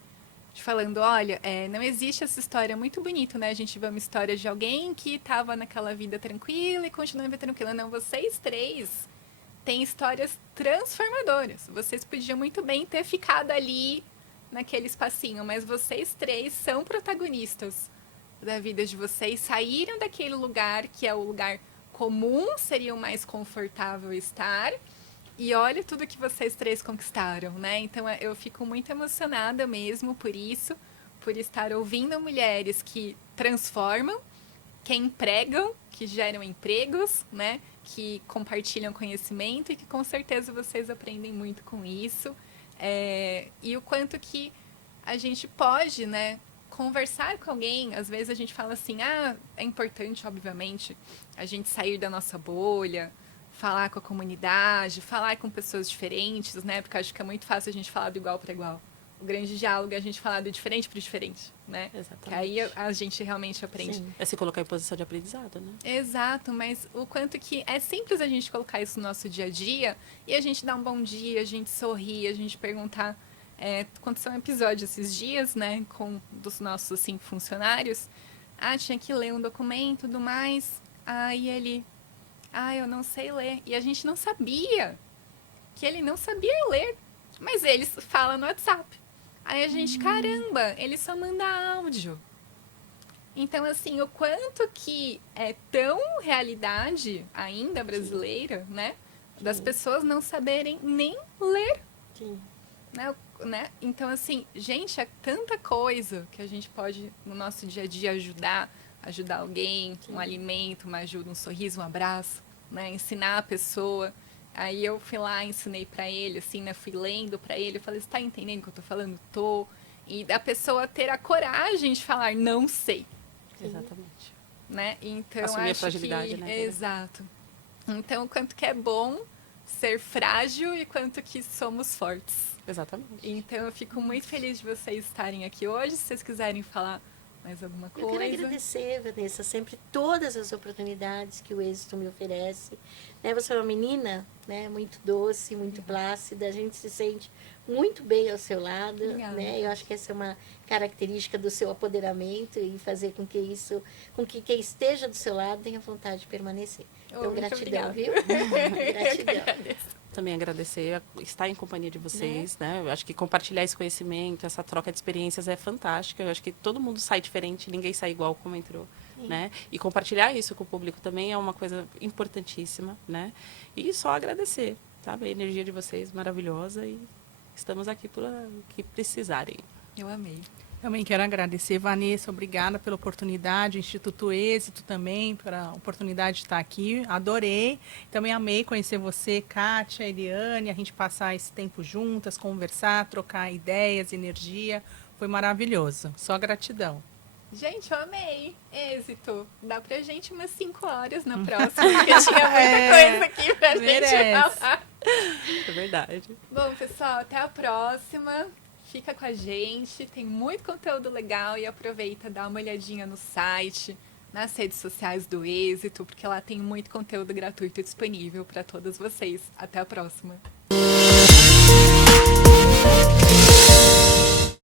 falando, olha, não existe essa história, muito bonito, né? A gente vê uma história de alguém que estava naquela vida tranquila e continua a vida tranquila. Não, vocês três têm histórias transformadoras. Vocês podiam muito bem ter ficado ali naquele espacinho, mas vocês três são protagonistas da vida de vocês, saíram daquele lugar que é o lugar comum, seria o mais confortável estar, e olha tudo que vocês três conquistaram, né? Então eu fico muito emocionada mesmo por isso, por estar ouvindo mulheres que transformam, que empregam, que geram empregos, né? Que compartilham conhecimento e que com certeza vocês aprendem muito com isso. E o quanto que a gente pode, né? Conversar com alguém, às vezes a gente fala assim, é importante, obviamente, a gente sair da nossa bolha, falar com a comunidade, falar com pessoas diferentes, né? Porque acho que é muito fácil a gente falar do igual para igual. O grande diálogo é a gente falar do diferente para o diferente, né? Exatamente. Que aí a gente realmente aprende. Sim. É se colocar em posição de aprendizado, né? Exato, mas o quanto que é simples a gente colocar isso no nosso dia a dia e a gente dar um bom dia, a gente sorrir, a gente perguntar. Aconteceu um episódio esses dias, né, com dos nossos assim, funcionários. Tinha que ler um documento e tudo mais. Aí ele, eu não sei ler. E a gente não sabia que ele não sabia ler, mas ele fala no WhatsApp. Aí a gente, caramba, ele só manda áudio. Então, assim, o quanto que é tão realidade ainda brasileira, né? Das pessoas não saberem nem ler, Sim. né? né? Então, assim, gente, é tanta coisa que a gente pode, no nosso dia a dia, ajudar alguém, um alimento, uma ajuda, um sorriso, um abraço, né? Ensinar a pessoa. Aí eu fui lá, ensinei pra ele, assim, né? Fui lendo pra ele, eu falei, você tá entendendo o que eu tô falando? Tô. E a pessoa ter a coragem de falar, não sei, Exatamente. né? Então, Assumir a acho fragilidade, que... né? Exato. Então, quanto que é bom ser frágil e quanto que somos fortes. Exatamente. Então, eu fico muito feliz de vocês estarem aqui hoje. Se vocês quiserem falar mais alguma Eu coisa. quero agradecer, Vanessa, sempre todas as oportunidades que o êxito me oferece. Né, você é uma menina, né, muito doce, muito plácida, a gente se sente muito bem ao seu lado. Obrigada. Né? Eu acho que essa é uma característica do seu apoderamento e fazer com que quem esteja do seu lado tenha vontade de permanecer. Então, muito gratidão, obrigada. viu? Eu que Gratidão. agradeço. Também agradecer estar em companhia de vocês, né? Eu acho que compartilhar esse conhecimento, essa troca de experiências é fantástica. Eu acho que todo mundo sai diferente, ninguém sai igual como entrou, né? E compartilhar isso com o público também é uma coisa importantíssima, né? E só agradecer, sabe? A energia de vocês maravilhosa e estamos aqui para o que precisarem. Eu amei. Também quero agradecer, Vanessa, obrigada pela oportunidade, Instituto Êxito também, pela oportunidade de estar aqui, adorei. Também amei conhecer você, Kátia, Eliane, a gente passar esse tempo juntas, conversar, trocar ideias, energia, foi maravilhoso, só gratidão. Gente, eu amei. Êxito. Dá pra gente umas 5 horas na próxima, porque tinha muita coisa aqui pra merece. gente falar. É verdade. Bom, pessoal, até a próxima. Fica com a gente, tem muito conteúdo legal e aproveita, dá uma olhadinha no site, nas redes sociais do Êxito, porque lá tem muito conteúdo gratuito disponível para todas vocês. Até a próxima.